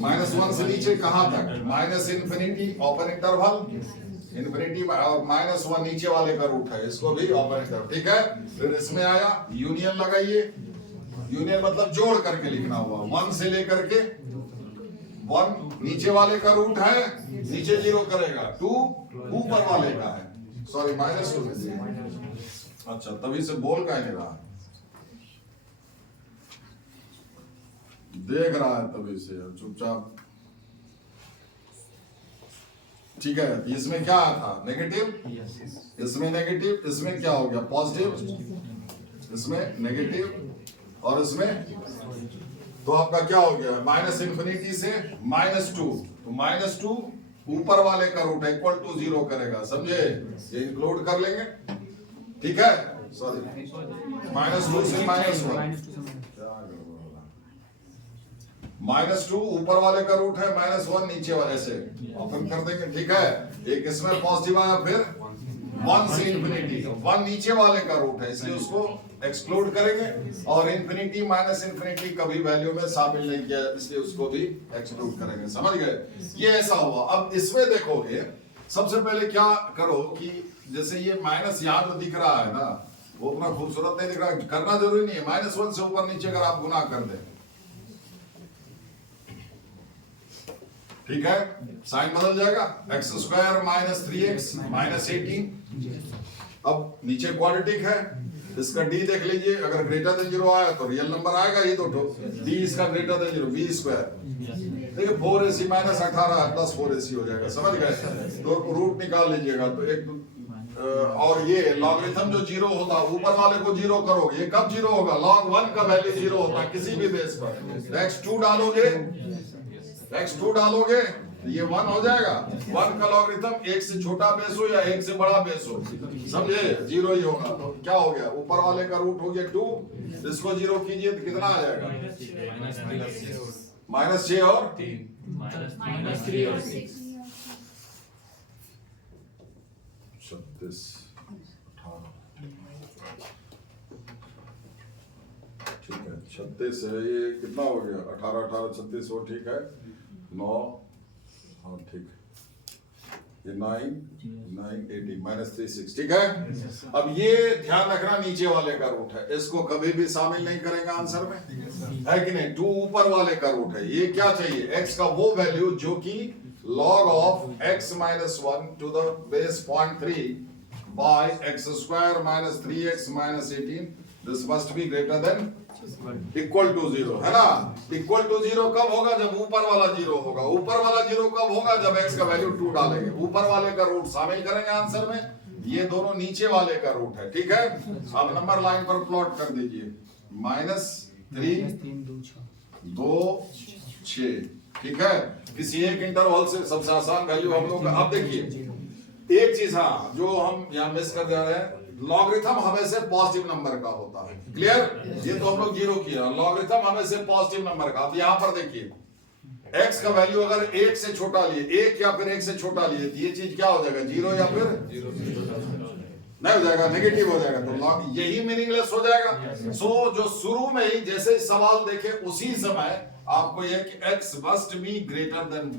-1 से नीचे कहां तक, minus infinity open interval, infinity और -1 नीचे वाले का रूट है, इसको भी ओपन इंटरवल, ठीक है। फिर इसमें आया यूनियन लगाइए, यूनियन मतलब जोड़ करके लिखना हुआ, 1 से लेकर के 1 नीचे वाले का रूट है, नीचे जीरो करेगा, 2 ऊपर वाले का है, सॉरी -2 में दिया, अच्छा तभी से बोल का नहीं रहा, देख रहा है तभी से चुपचाप, ठीक है। इसमें क्या था, नेगेटिव, इसमें नेगेटिव, इसमें क्या हो गया, पॉजिटिव, इसमें नेगेटिव और इसमें, तो आपका क्या हो गया, माइनस इन्फिनिटी से -2, तो -2 ऊपर वाले का रूट है, इक्वल टू जीरो करेगा, समझे? ये इंक्लूड कर लेंगे, ठीक है, सॉरी -2 से -1, -2 ऊपर वाले का रूट है, -1 नीचे वाले से ओपन कर देंगे, ठीक है। एक इसमें पॉजिटिव आया, फिर 1 से इन्फिनिटी, 1 नीचे वाले का रूट है, इसलिए उसको एक्सक्लूड करेंगे, और इन्फिनिटी -इन्फिनिटी कभी वैल्यू में शामिल नहीं किया, इसलिए उसको भी एक्सक्लूड करेंगे, समझ गए? ये ऐसा हुआ। अब इसमें देखोगे, सबसे पहले क्या करो कि जैसे ये माइनस यहाँ जो दिख रहा है ना, वो उतना खूबसूरत नहीं दिख रहा, करना जरूरी नहीं है, -1 से ऊपर नीचे अगर आप गुना कर दें, ठीक है, साइन बदल जाएगा, x² -3x -18, अब नीचे क्वाड्रेटिक है, इसका d देख लीजिए, अगर ग्रेटर देन जीरो आया तो रियल नंबर आएगा, ये तो d इसका ग्रेटर देन जीरो, b², देखिए 4ac -18 प्लस 4ac हो जाएगा, समझ गए? तो रूट निकाल लीजिएगा, तो एक और ये लॉगरिथम जो जीरो होता है, ऊपर वाले को जीरो करोगे, ये कब जीरो होगा, log 1 का वैल्यू जीरो होता है किसी भी बेस पर, x2 डालोगे, x2 डालोगे ये 1 हो जाएगा, 1 का लॉगरिथम 1 से छोटा बेस हो या 1 से बड़ा बेस हो, समझे? जीरो ही होगा, तो क्या हो गया, ऊपर वाले का रूट हो गया 2, इसको जीरो कीजिए तो कितना आ जाएगा, -6 और -3 और 6, 36 18, ठीक है, 36 है, ये कितना हो गया, 18 18 36 वो ठीक है, 9, हाँ ठीक है, ये 9 9 18 -3 6 ठीक है। अब ये ध्यान रखना नीचे वाले का रूट है, इसको कभी भी शामिल नहीं करेंगे आंसर में, है कि नहीं। 2 ऊपर वाले का रूट है। ये क्या चाहिए, x का वो वैल्यू जो कि log of x minus 1 to the base 0.3 by x square minus 3x minus 18 this must be greater than equal to 0, है ना। इक्वल टू 0 कब होगा, जब ऊपर वाला 0 होगा। ऊपर वाला 0 कब होगा, जब x का वैल्यू 2 डालेंगे। ऊपर वाले का रूट शामिल करेंगे आंसर में, ये दोनों नीचे वाले का रूट है, ठीक है। अब नंबर लाइन पर प्लॉट कर दीजिए, -3 2 6, ठीक है। किसी एक इंटरवल से सबसे आसान वैल्यू हम लोग। अब देखिए एक चीज, हाँ, जो हम यहाँ मिस कर जा रहे हैं, लॉगरिथम हमेशा पॉजिटिव नंबर का होता है, क्लियर। ये तो हम लोग 0 किया, लॉगरिथम हमेशा पॉजिटिव नंबर का। अब यहाँ पर देखिए x का वैल्यू अगर 1 से छोटा लिए, 1 या फिर 1 से छोटा लिए, तो ये चीज क्या हो जाएगा, 0 या फिर नहीं हो जाएगा, नेगेटिव हो जाएगा। तो लॉग यही मीनिंगलेस हो जाएगा। सो जो शुरू में ही जैसे सवाल देखे उसी समय आपको ये कि x must be greater than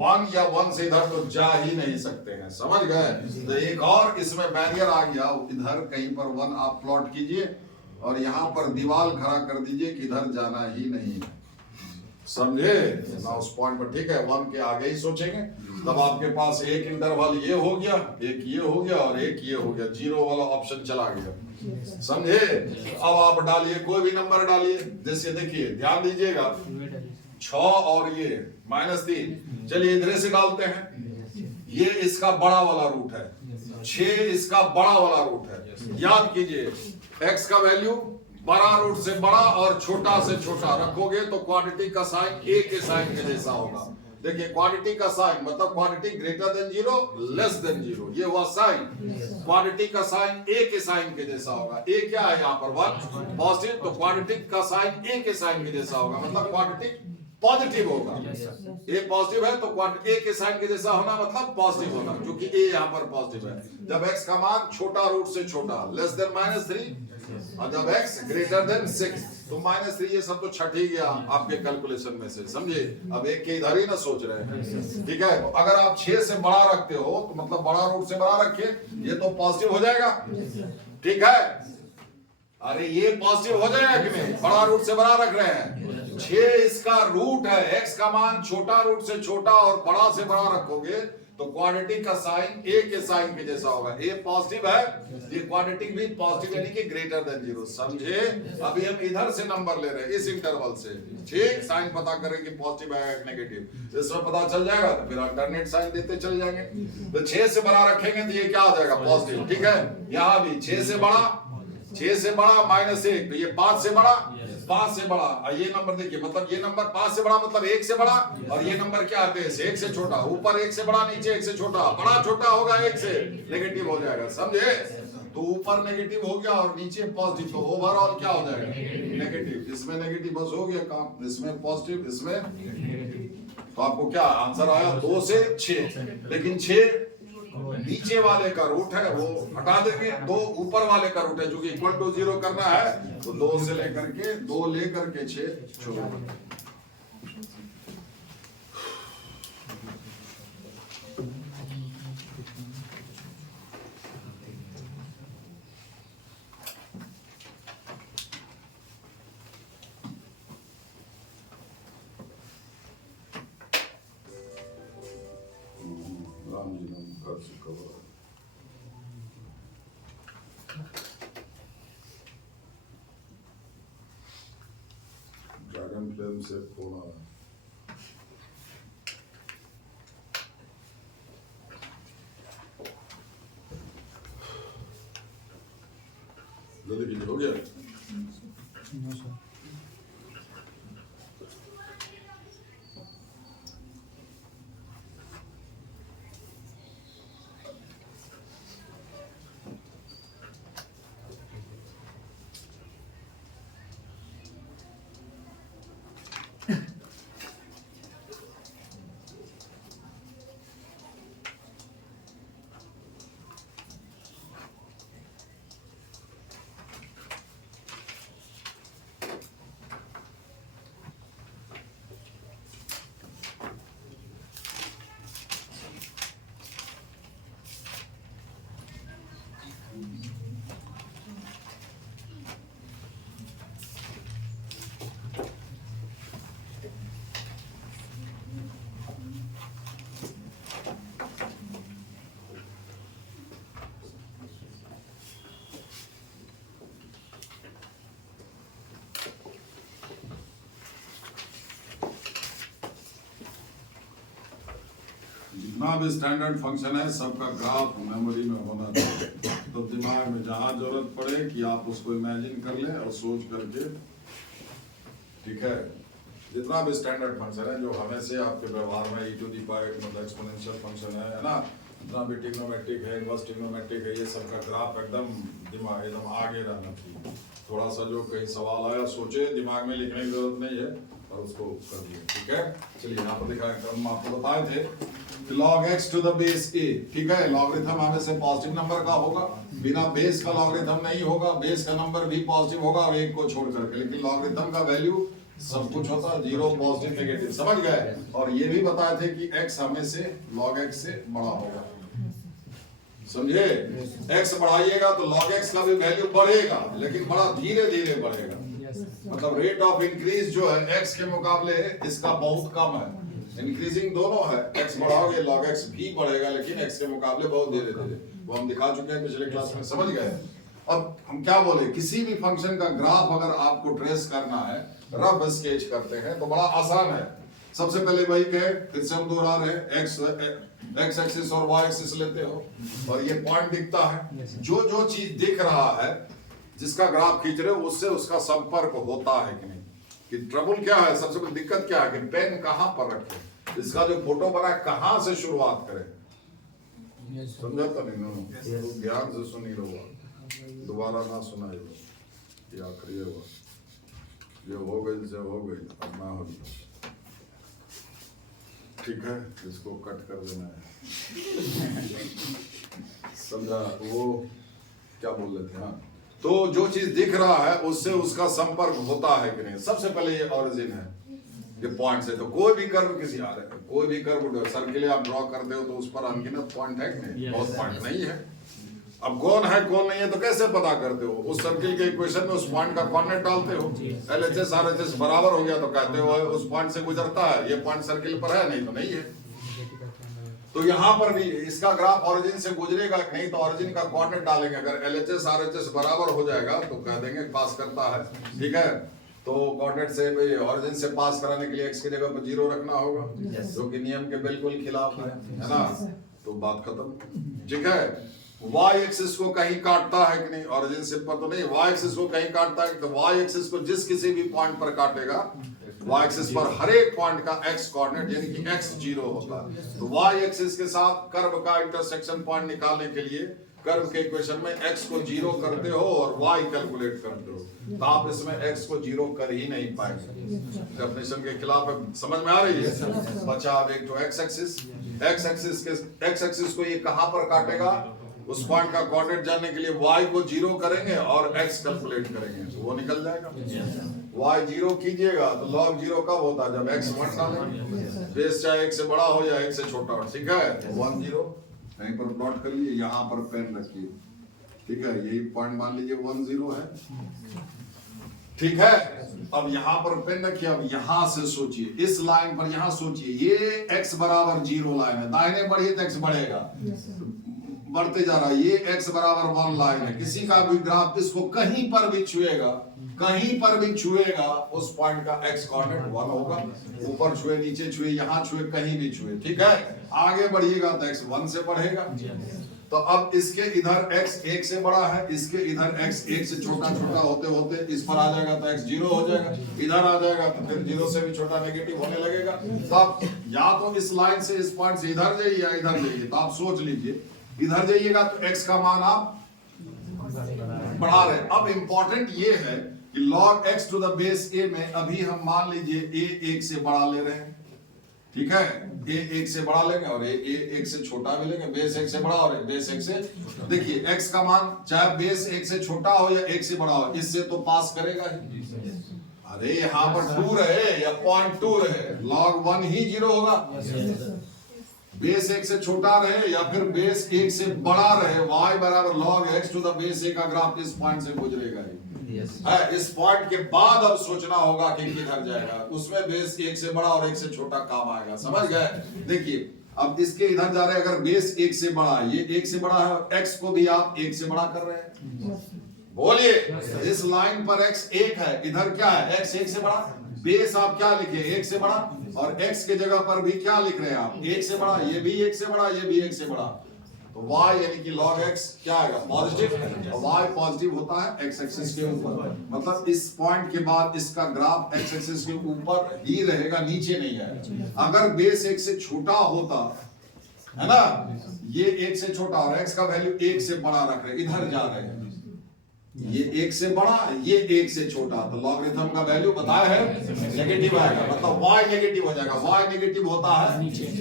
1 या 1 से इधर तो जा ही नहीं सकते हैं, समझ गए। तो एक और इसमें बैरियर आ गया, इधर कहीं पर 1 आप प्लॉट कीजिए और यहाँ पर दीवार खड़ा कर दीजिए कि इधर जाना ही नहीं है, समझे ना। उस पॉइंट पर ठीक है, 1 के आगे ही सोचेंगे। तब आपके पास एक इंटरवल ये हो गया, एक ये हो गया और एक ये हो गया, 0 वाला ऑप्शन चला गया, समझे। अब आप डालिए कोई भी नंबर डालिए, जैसे देखिए ध्यान दीजिएगा 6 और ये -3, चलिए इधर से डालते हैं। ये इसका बड़ा वाला रूट है, 6 इसका बड़ा वाला रूट है। याद कीजिए x का वैल्यू बड़ा रूट से बड़ा और छोटा से छोटा रखोगे तो क्वांटिटी का साइन a के साइन के जैसा होगा। देखिए क्वांटिटी का साइन मतलब quantity greater than 0 less than 0, ये हुआ साइन। क्वांटिटी का साइन a के साइन के जैसा होगा। a क्या है यहाँ पर 1 पॉजिटिव, तो क्वांटिटी का साइन a के साइन के जैसा होगा, मतलब क्वांटिटी पॉजिटिव होगा। a पॉजिटिव है तो क्वांटिटी a के साइन के जैसा होना मतलब पॉजिटिव होना, क्योंकि a यहाँ पर पॉजिटिव है। जब x का मान छोटा रूट से छोटा लेस देन -3 और जब x ग्रेटर देन 6 तो -3, ये सब तो छट ही गया आपके कैलकुलेशन में से, समझे। अब एक के इधर ही ना सोच रहे हैं, ठीक है। अगर आप 6 से बड़ा रखते हो तो मतलब बड़ा रूट से बड़ा रखिए, ये तो पॉजिटिव हो जाएगा, ठीक है। अरे ये पॉजिटिव हो जाएगा कि नहीं, बड़ा रूट से बड़ा रख रहे हैं। 6 इसका रूट है, x का मान छोटा रूट से छोटा और बड़ा से बड़ा रखोगे तो क्वाड्रेटिक का साइन a के साइन के जैसा होगा। a पॉजिटिव है, ये क्वाड्रेटिक भी पॉजिटिव यानी कि ग्रेटर देन 0, समझे। अभी हम इधर से नंबर ले रहे हैं इस इंटरवल से, ठीक। साइन पता करें कि पॉजिटिव है नेगेटिव, इसमें पता चल जाएगा तो फिर अल्टरनेट साइन देते चल जाएंगे। तो 6 से बड़ा रखेंगे तो ये क्या हो जाएगा, पॉजिटिव, ठीक है। यहाँ भी 6 से बड़ा -1 तो ये 5 से बड़ा 5 से बड़ा। और ये नंबर देखिए, मतलब ये नंबर 5 से बड़ा मतलब 1 से बड़ा, और ये नंबर क्या है, 1 से छोटा। ऊपर 1 से बड़ा, नीचे 1 से छोटा, बड़ा छोटा होगा 1 से, नेगेटिव हो जाएगा, समझे। तो ऊपर नेगेटिव हो गया और नीचे पॉजिटिव, तो ओवरऑल क्या हो जाएगा, नेगेटिव। इसमें नेगेटिव बस हो गया काम, इसमें पॉजिटिव, इसमें। तो आपको क्या आंसर आया, 2 से 6। लेकिन 6 नीचे वाले का रूट है, वो हटा देंगे। 2 ऊपर वाले का रूट है, जो कि इक्वल टू 0 करना है, तो 2 से लेकर के 2 लेकर के 6 छोड़। ड्रैगन फिल्म से फोन आ रहा है। जल्दी कीजिए, हो गया। जितना भी स्टैंडर्ड फंक्शन है सबका ग्राफ मेमोरी में होना चाहिए, तो दिमाग में जहां जरूरत पड़े कि आप उसको इमेजिन कर लें और सोच करके, ठीक है। जितना भी स्टैंडर्ड फंक्शन है जो हमेशा आपके व्यवहार में e टू दी पावर मतलब एक्सपोनेंशियल फंक्शन है ना, जितना भी ट्रिग्नोमेट्रिक है, इनवर्स ट्रिग्नोमेट्रिक है, ये सबका ग्राफ एकदम दिमाग एकदम आगे रहना चाहिए। थोड़ा सा जो कहीं सवाल आया सोचे, दिमाग में लिखने की जरूरत नहीं है और उसको कर दिए, ठीक है। चलिए यहाँ पर दिखाएं, हम आपको बताए थे log x to the base a, ठीक है। लॉगरिथम हमेशा पॉजिटिव नंबर का होगा, बिना बेस का लॉगरिथम नहीं होगा, बेस का नंबर भी पॉजिटिव होगा और एक को छोड़ करके, लेकिन लॉगरिथम का वैल्यू सब कुछ होता है, जीरो पॉजिटिव नेगेटिव, समझ गए। और ये भी बताए थे कि x हमेशा log x से बड़ा होगा, समझे। x बढ़ाइएगा तो log x का भी वैल्यू बढ़ेगा, लेकिन बड़ा धीरे धीरे बढ़ेगा, मतलब रेट ऑफ इंक्रीज जो है x के मुकाबले इसका बहुत कम है। इंक्रीजिंग दोनों है, x बढ़ाओगे log x भी बढ़ेगा, लेकिन x के मुकाबले बहुत धीरे धीरे, वो हम दिखा चुके हैं पिछले क्लास में, समझ गए। अब हम क्या बोले, किसी भी फंक्शन का ग्राफ अगर आपको ट्रेस करना है, रफ स्केच करते हैं तो बड़ा आसान है। सबसे पहले वही कहे, फिर से हम दोहरा रहे हैं, एक्स एक्सिस और वाई एक्सिस लेते हो और ये पॉइंट दिखता है, जो जो चीज दिख रहा है जिसका ग्राफ खींच रहे हो उससे उसका संपर्क होता है कि नहीं। कि ट्रबल क्या है, सबसे बड़ी दिक्कत क्या है कि पेन कहां पर रखे, इसका जो फोटो बना है कहां से शुरुआत करें, समझा तो नहीं, तो ध्यान से सुनी लो, दोबारा ना सुनाई, ये आखिरी हुआ, ये हो गई से हो गई, अब ना हो, ठीक है, इसको कट कर देना है, समझा। वो क्या बोल रहे थे, हाँ, तो जो चीज दिख रहा है उससे उसका संपर्क होता है कि नहीं। सबसे पहले ये ओरिजिन है, ये पॉइंट से, तो कोई भी कर्व किसी आ रहे हैं, कोई भी कर्व सर्किल आप ड्रॉ करते हो तो उस पर अनगिनत पॉइंट है कि नहीं, बहुत पॉइंट नहीं है। अब कौन है कौन नहीं है तो कैसे पता करते हो, उस सर्किल के इक्वेशन में उस पॉइंट का कोऑर्डिनेट डालते हो, LHS RHS बराबर हो गया तो कहते हो उस पॉइंट से गुजरता है, ये पॉइंट सर्किल पर है, नहीं तो नहीं है। तो यहाँ पर भी इसका ग्राफ ओरिजिन से गुजरेगा कि नहीं, तो ओरिजिन का कोऑर्डिनेट डालेंगे, अगर LHS RHS बराबर हो जाएगा तो कह देंगे पास करता है, ठीक है। तो कोऑर्डिनेट से ओरिजिन से पास कराने के लिए x की जगह पर 0 रखना होगा, जो कि नियम के बिल्कुल खिलाफ है ना, तो बात खत्म, ठीक है। y एक्सिस को कहीं काटता है कि नहीं, ओरिजिन से पर तो नहीं, y एक्सिस को कहीं काटता है, तो y एक्सिस को जिस किसी भी पॉइंट पर काटेगा, y एक्सिस पर हर एक पॉइंट का x कोऑर्डिनेट यानी कि x 0 होता है। तो y एक्सिस के साथ कर्व का इंटरसेक्शन पॉइंट निकालने के लिए कर्व के इक्वेशन में x को 0 करते हो और y कैलकुलेट करते हो, तो आप इसमें x को 0 कर ही नहीं पाएंगे, डेफिनेशन के खिलाफ है, समझ में आ रही है। बचा अब एक तो x एक्सिस को ये कहां पर काटेगा, उस पॉइंट का कोऑर्डिनेट जानने के लिए y को 0 करेंगे और x कैलकुलेट करेंगे, तो वो निकल जाएगा। y 0 कीजिएगा तो log 0 कब होता है, जब x 1 डालेंगे, बेस चाहे 1 से बड़ा हो या 1 से छोटा हो, ठीक है। 1 0 कहीं पर प्लॉट कर लीजिए, यहाँ पर पेन रखिए, ठीक है, यही पॉइंट मान लीजिए 1 0 है, ठीक है। अब यहाँ पर पेन रखिए, अब यहाँ से सोचिए, इस लाइन पर यहाँ सोचिए, ये x बराबर 0 लाइन है, दाहिने बढ़िए तो x बढ़ेगा, बढ़ते जा रहा है, ये x बराबर 1 लाइन है, किसी का भी ग्राफ इसको कहीं पर भी छुएगा, कहीं पर भी छुएगा, उस पॉइंट का x कोऑर्डिनेट 1 होगा, ऊपर छुए नीचे छुए यहाँ छुए कहीं भी छुए, ठीक है। आगे बढ़िएगा तो x 1 से बढ़ेगा, तो अब इसके इधर x 1 से बड़ा है, इसके इधर x 1 से छोटा छोटा होते होते इस पर आ जाएगा तो x 0 हो जाएगा, इधर आ जाएगा तो फिर 0 से भी छोटा नेगेटिव होने लगेगा। तो आप या तो इस लाइन से इस पॉइंट से इधर जाइए या इधर जाइए, तो आप सोच लीजिए, इधर जाइएगा तो x का मान आप बढ़ा रहे हैं। अब इंपॉर्टेंट ये है कि log x to the base a में अभी हम मान लीजिए a 1 से बड़ा ले रहे हैं, ठीक है, a 1 से बड़ा लेंगे और a 1 से छोटा भी लेंगे, बेस 1 से बड़ा और बेस 1 से, देखिए x का मान चाहे बेस 1 से छोटा हो या 1 से बड़ा हो, इससे तो पास करेगा ही। अरे यहाँ पर 2 रहे या 0.2 रहे, log 1 ही 0 होगा, बेस 1 से छोटा रहे या फिर बेस 1 से बड़ा रहे, y बराबर log x to the base a का ग्राफ इस पॉइंट से गुजरेगा ही। इस पॉइंट के बाद अब सोचना होगा कि किधर जाएगा, उसमें बेस 1 से बड़ा और 1 से छोटा काम आएगा, समझ गए। देखिए अब इसके इधर जा रहे हैं, अगर बेस 1 से बड़ा है, ये 1 से बड़ा है और x को भी आप 1 से बड़ा कर रहे हैं, बोलिए इस लाइन पर x 1 है, इधर क्या है, x 1 से बड़ा, बेस आप क्या लिखे, एक से बड़ा, और x के जगह पर भी क्या लिख रहे हैं आप, एक से बड़ा, ये भी एक से बड़ा, ये भी एक से बड़ा, तो y यानी कि log x क्या आएगा, पॉजिटिव, और y पॉजिटिव होता है x एक्सिस के ऊपर, मतलब इस पॉइंट के बाद इसका ग्राफ x एक्सिस के ऊपर ही रहेगा, नीचे नहीं है। अगर बेस एक से छोटा होता है ना, ये एक से छोटा और x का वैल्यू एक से बड़ा रख रहे, इधर जा रहे हैं, ये एक से बड़ा, ये एक से छोटा, तो लॉगरिथम का वैल्यू बताया है नेगेटिव आएगा, मतलब y नेगेटिव हो जाएगा। y नेगेटिव होता है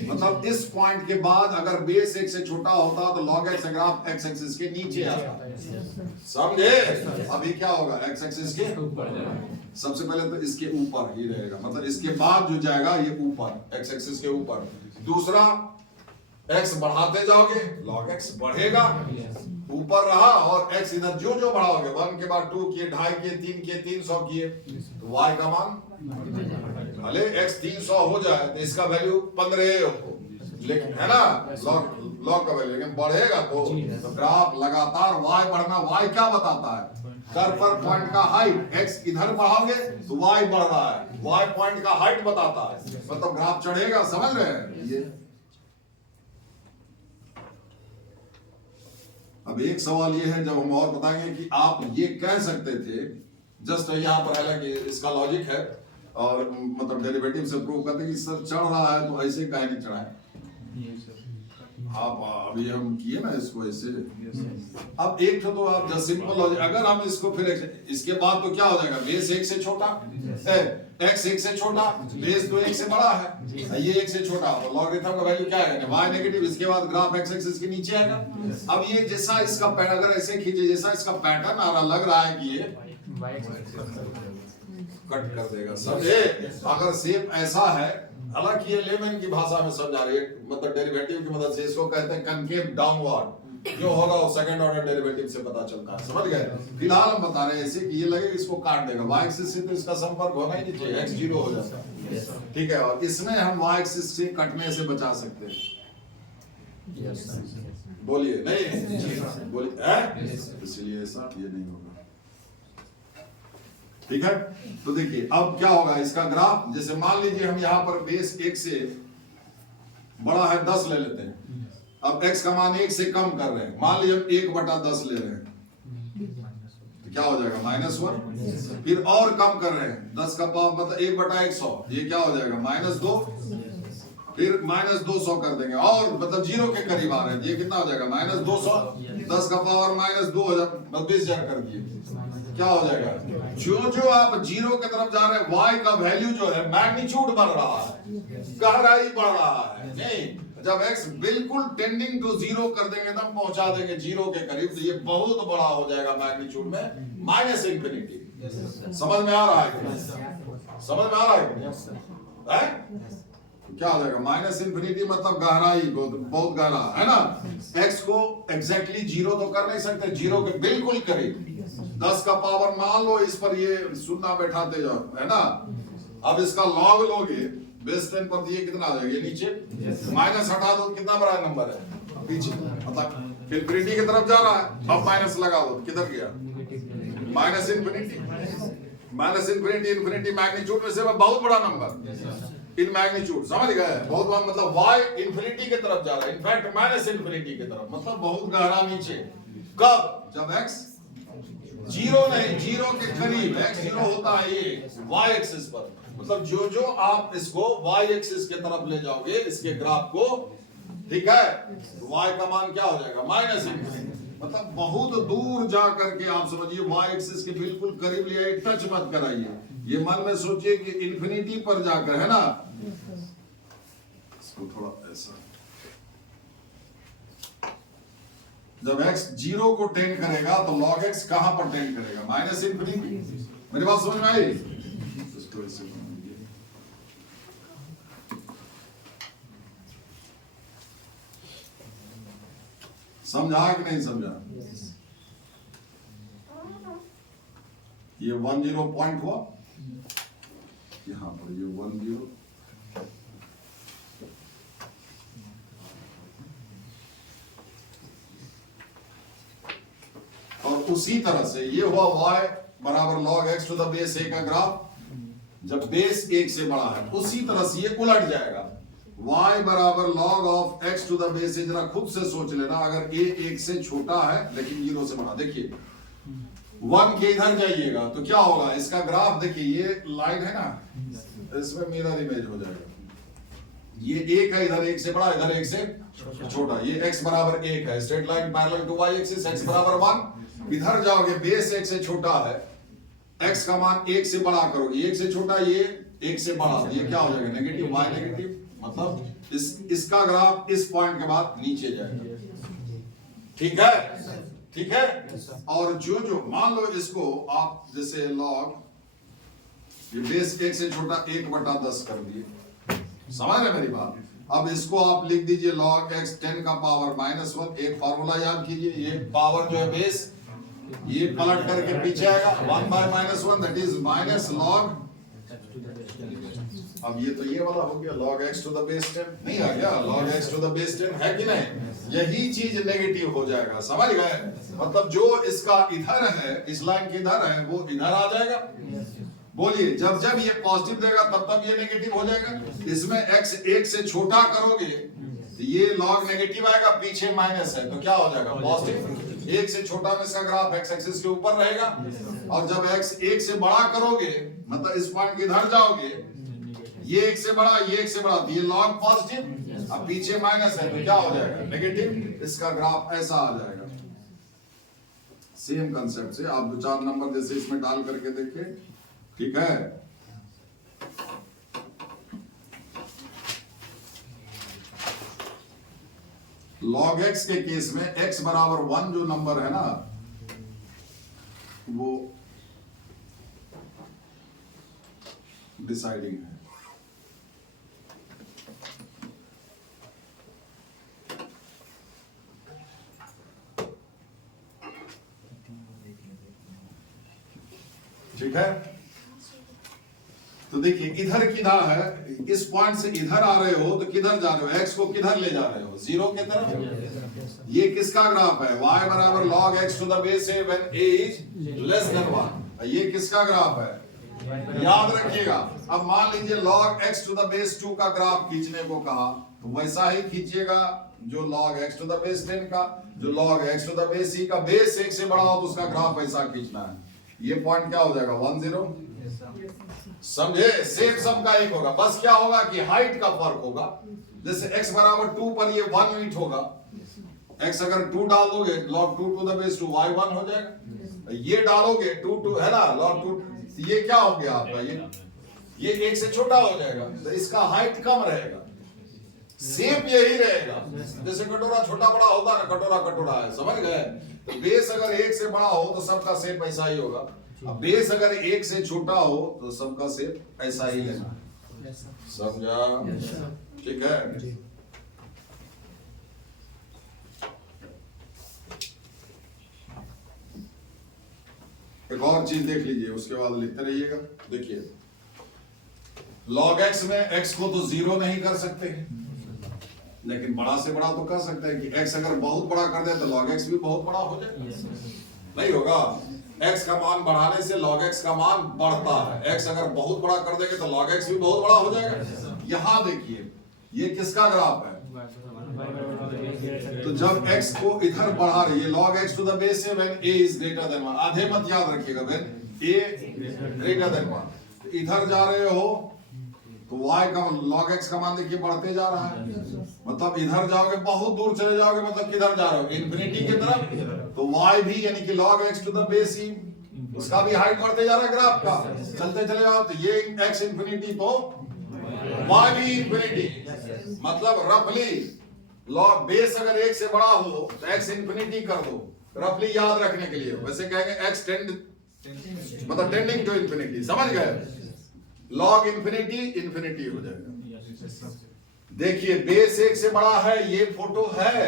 मतलब इस पॉइंट के बाद अगर बेस एक से छोटा होता तो log x graph x axis के नीचे आता, समझे? अभी क्या होगा, x एक्सिस के ऊपर, सबसे पहले तो इसके ऊपर ही रहेगा, मतलब इसके बाद जो जाएगा ये ऊपर, x एक्सिस के ऊपर। दूसरा, x बढ़ाते जाओगे log x बढ़ेगा, ऊपर रहा, और x इधर जो जो बढ़ाओगे, 1 के बाद 2 किए, 2.5 किए, 3 किए, 300 किए, तो y का मान भले x 300 हो जाए तो इसका वैल्यू 15 हो, लेकिन है ना, log का वैल्यू लेकिन बढ़ेगा तो ग्राफ लगातार y बढ़ना, y क्या बताता है, कर पर पॉइंट का हाइट, x इधर बढ़ाओगे तो y बढ़ रहा है, y पॉइंट का हाइट बताता है, मतलब ग्राफ चढ़ेगा, समझ रहे हैं ये। अब एक सवाल ये है, जब हम और बताएंगे कि आप ये कह सकते थे, जस्ट यहाँ पर हालांकि इसका लॉजिक है और मतलब डेरिवेटिव से प्रूव करते कि सर चढ़ रहा है तो ऐसे काहे नहीं चढ़ाए, आप अभी हम किए ना इसको ऐसे। अब एक तो आप जस्ट सिंपल लॉजिक, अगर हम इसको फिर इसके बाद तो क्या हो जाएगा, बेस एक से छोटा, x एक से छोटा, बेस तो एक से बड़ा है, ये एक से छोटा, तो लॉगरिथम का वैल्यू क्या है, y नेगेटिव, इसके बाद ग्राफ x एक्सिस के नीचे आएगा। अब ये जैसा इसका अगर ऐसे खींचे, जैसा इसका पैटर्न आ रहा, लग रहा है कि ये कट कर देगा, समझे? अगर शेप ऐसा है, हालांकि ये लेमन की भाषा में समझा रही है, मतलब डेरिवेटिव की मदद से, इसको कहते हैं कनकेव डाउनवर्ड, जो होगा वो सेकंड ऑर्डर डेरिवेटिव से पता चलता है, समझ गए? फिलहाल हम बता रहे हैं ऐसे कि ये लगे इसको काट देगा, y एक्सिस से तो इसका संपर्क होना ही नहीं चाहिए, x 0 हो जाता है, ठीक है, और इसमें हम y एक्सिस से कटने से बचा सकते हैं, बोलिए नहीं, बोलिए, इसलिए ऐसा ये नहीं होगा, ठीक है। तो देखिए अब क्या होगा इसका ग्राफ, जैसे मान लीजिए हम यहाँ पर बेस एक से बड़ा है 10 ले लेते हैं, अब x का मान 1 से कम कर रहे हैं, मान लीजिए हम 1/10 ले रहे हैं, तो क्या हो जाएगा, -1, फिर और कम कर रहे हैं, 10 का पावर मतलब 1/100, ये क्या हो जाएगा, -2, फिर -200 कर देंगे, और मतलब 0 के करीब आ रहे हैं, ये कितना हो जाएगा, -200, 10 का पावर -2000, 20,000 कर दिए, क्या हो जाएगा, जो जो आप 0 की तरफ जा रहे हैं, y का वैल्यू जो है मैग्नीट्यूड बढ़ रहा है, गहराई बढ़ रहा है, नहीं, जब x बिल्कुल टेंडिंग टू 0 कर देंगे तब पहुंचा देंगे 0 के करीब, तो ये बहुत बड़ा हो जाएगा मैग्नीट्यूड में, -इंफिनिटी। समझ में आ रहा है, समझ में आ रहा है, क्या हो जाएगा, -इंफिनिटी मतलब गहराई, बहुत गहरा है ना। x को एग्जैक्टली 0 तो कर नहीं सकते, 0 के बिल्कुल करीब, 10 का पावर मान लो, इस पर ये शून्य बैठाते जाओ, है ना। अब इसका लॉग लोगे बेस 10 पर, ये कितना आ जाएगा, ये नीचे, माइनस हटा दो, कितना बड़ा नंबर है पीछे, मतलब इंफिनिटी की तरफ जा रहा है, अब माइनस लगा दो, किधर गया, -इंफिनिटी, इंफिनिटी मैग्नीट्यूड में से बहुत बड़ा नंबर इन मैग्नीट्यूड, समझ गए, बहुत बड़ा, मतलब y इंफिनिटी की तरफ जा रहा है, इनफैक्ट -इंफिनिटी की तरफ, मतलब बहुत गहरा नीचे, कब, जब x 0 नहीं, 0 के करीब, x 0 होता है ये y एक्सिस पर, मतलब जो जो आप इसको y एक्सिस के तरफ ले जाओगे इसके ग्राफ को, ठीक है, तो y का मान क्या हो जाएगा, -इंफिनिटी, मतलब बहुत दूर जा करके आप समझिए y एक्सिस के बिल्कुल करीब ले आइए, टच मत कराइए, ये मन में सोचिए कि इंफिनिटी पर जाकर, है ना, इसको थोड़ा ऐसा, जब x 0 को टेंड करेगा तो log x कहां पर टेंड करेगा, -इंफिनिटी, मेरी बात समझ में आई, इसको ऐसे बनाइए, समझा कि नहीं समझा, ये 10 पॉइंट हुआ, यहां पर ये 10, और उसी तरह से ये हुआ y बराबर log x to the base a का ग्राफ, जब बेस 1 से बड़ा है। उसी तरह से ये उलट जाएगा, y बराबर log of x to the base. जरा खुद से सोच लेना, अगर a 1 से छोटा है लेकिन 0 से बड़ा, देखिए 1 के इधर जाइएगा तो क्या होगा, इसका ग्राफ देखिए, ये लाइन है ना, इसमें मिरर इमेज हो जाएगा। ये 1 है, इधर 1 से बड़ा, इधर 1 से छोटा, ये x बराबर 1 है, straight line parallel to y axis, x बराबर 1। इधर जाओगे, बेस 1 से छोटा है, x का मान 1 से बड़ा करोगे, 1 से छोटा, ये 1 से बड़ा, ये क्या हो जाएगा, नेगेटिव, y नेगेटिव, मतलब इसका ग्राफ इस पॉइंट के बाद नीचे जाएगा। ठीक है, ठीक है। और जो जो मान लो इसको आप जैसे log, ये बेस 1 से छोटा 1/10 कर दिए, समझ रहे मेरी बात। अब इसको आप लिख दीजिए log x 10 का पावर -1। एक फार्मूला याद कीजिए, ये पावर जो है बेस, ये पलट करके पीछे आएगा, 1/-1 दैट इज माइनस log। अब ये तो ये वाला हो गया log x to the base 10, नहीं आ गया log x to the base 10, है कि नहीं। यही चीज नेगेटिव हो जाएगा, समझ गए। मतलब जो इसका इधर है, इस लाइन के इधर है, वो इधर आ जाएगा। बोलिए, जब जब ये पॉजिटिव देगा तब तब ये नेगेटिव हो जाएगा। इसमें x 1 से छोटा करोगे तो ये log नेगेटिव आएगा, पीछे माइनस है तो क्या हो जाएगा, पॉजिटिव। 1 से छोटा में इसका ग्राफ x एक्सिस के ऊपर रहेगा, और जब x 1 से बड़ा करोगे, मतलब इस पॉइंट के इधर जाओगे, ये 1 से बड़ा, ये 1 से बड़ा, तो ये log पॉजिटिव, अब पीछे माइनस है तो क्या हो जाएगा, नेगेटिव। इसका ग्राफ ऐसा आ जाएगा। सेम कंसेप्ट से आप 2-4 नंबर जैसे इसमें डाल करके देखें, ठीक है। log x के केस में x बराबर 1 जो नंबर है ना, वो डिसाइडिंग है। ठीक है, तो देखिए इधर किधर है, इस पॉइंट से इधर आ रहे हो तो किधर जा रहे हो, x को किधर ले जा रहे हो, 0 के तरफ। ये किसका ग्राफ है, y बराबर log x to the base है when a is less than 1। ये किसका ग्राफ है, याद रखिएगा। अब मान लीजिए log x to the base 2 का ग्राफ खींचने को कहा, तो वैसा ही खींचिएगा जो log x to the base 10 का, जो log x to the base c का। बेस 1 से बड़ा हो तो उसका ग्राफ ऐसा खींचना है। ये पॉइंट क्या हो जाएगा, 1 0, समझे। सेम सम का एक होगा, बस क्या होगा कि हाइट का फर्क होगा। जैसे x बराबर 2 पर ये 1 यूनिट होगा, x अगर 2 डाल दोगे log 2 to the base 2 y 1 हो जाएगा। ये डालोगे 2 है ना, log 2, ये क्या हो गया आपका, ये 1 से छोटा हो जाएगा, तो इसका हाइट कम रहेगा। सेम यही रहेगा, जैसे कटोरा छोटा बड़ा होता है ना, कटोरा कटोरा है, समझ गए। तो बेस अगर 1 से बड़ा हो तो सबका शेप ऐसा ही होगा, अब बेस अगर 1 से छोटा हो तो सबका शेप ऐसा ही लेना, समझा। ठीक है, एक और चीज देख लीजिए, उसके बाद लिखते रहिएगा। देखिए log x में x को तो 0 नहीं कर सकते, लेकिन बड़ा से बड़ा तो कर सकते हैं कि x अगर बहुत बड़ा कर दे तो log x भी बहुत बड़ा हो जाए, नहीं होगा। x का मान बढ़ाने से log x का मान बढ़ता है, x अगर बहुत बड़ा कर देंगे तो log x भी बहुत बड़ा हो जाएगा। यहां देखिए ये किसका ग्राफ है, तो जब x को इधर बढ़ा रही है, log x to the base है when a is greater than 1, आधे मत याद रखिएगा, when a greater than 1। इधर जा रहे हो तो y का log x का मान देखिए बढ़ते जा रहा है, मतलब इधर जाओगे बहुत दूर चले जाओगे, मतलब किधर जा रहे हो, इन्फिनिटी की तरफ। तो y भी यानी कि log x to the base ही, उसका भी हाइट बढ़ते जा रहा है ग्राफ का, चलते चले जाओ तो ये x इन्फिनिटी तो y भी इन्फिनिटी, मतलब रफली log बेस अगर 1 से बड़ा हो तो x इन्फिनिटी कर दो, रफली याद रखने के लिए। वैसे कहेंगे x टेंड, मतलब टेंडिंग टू इन्फिनिटी, समझ गए। log इन्फिनिटी इन्फिनिटी हो जाएगा। देखिए बेस 1 से बड़ा है, ये फोटो है,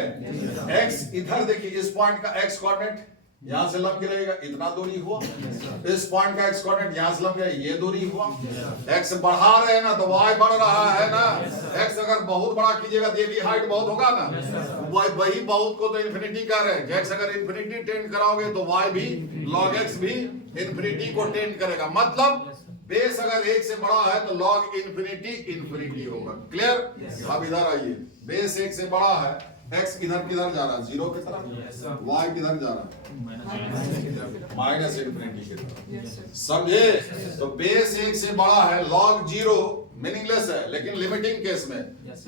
x इधर देखिए, इस पॉइंट का x कोऑर्डिनेट यहां से लंब गिरेगा, इतना दूरी हुआ, इस पॉइंट का x कोऑर्डिनेट यहां से लंब गिरेगा, ये दूरी हुआ। x बढ़ा रहे हैं ना तो y बढ़ रहा है ना, x अगर बहुत बड़ा कीजिएगा तो ये भी हाइट बहुत होगा ना, वही बहुत को तो इन्फिनिटी कह रहे हैं। x अगर इन्फिनिटी टेंड कराओगे तो y भी log x भी इन्फिनिटी को टेंड करेगा, मतलब बेस अगर 1 से बड़ा है तो log इन्फिनिटी इन्फिनिटी होगा। क्लियर? अब इधर आइए, बेस 1 से बड़ा है, x किधर किधर जा रहा है? 0 की तरफ, y किधर जा रहा है? माइनस इन्फिनिटी की तरफ। समझे? तो बेस 1 से बड़ा है, log 0 मीनिंगलेस है, लेकिन लिमिटिंग केस में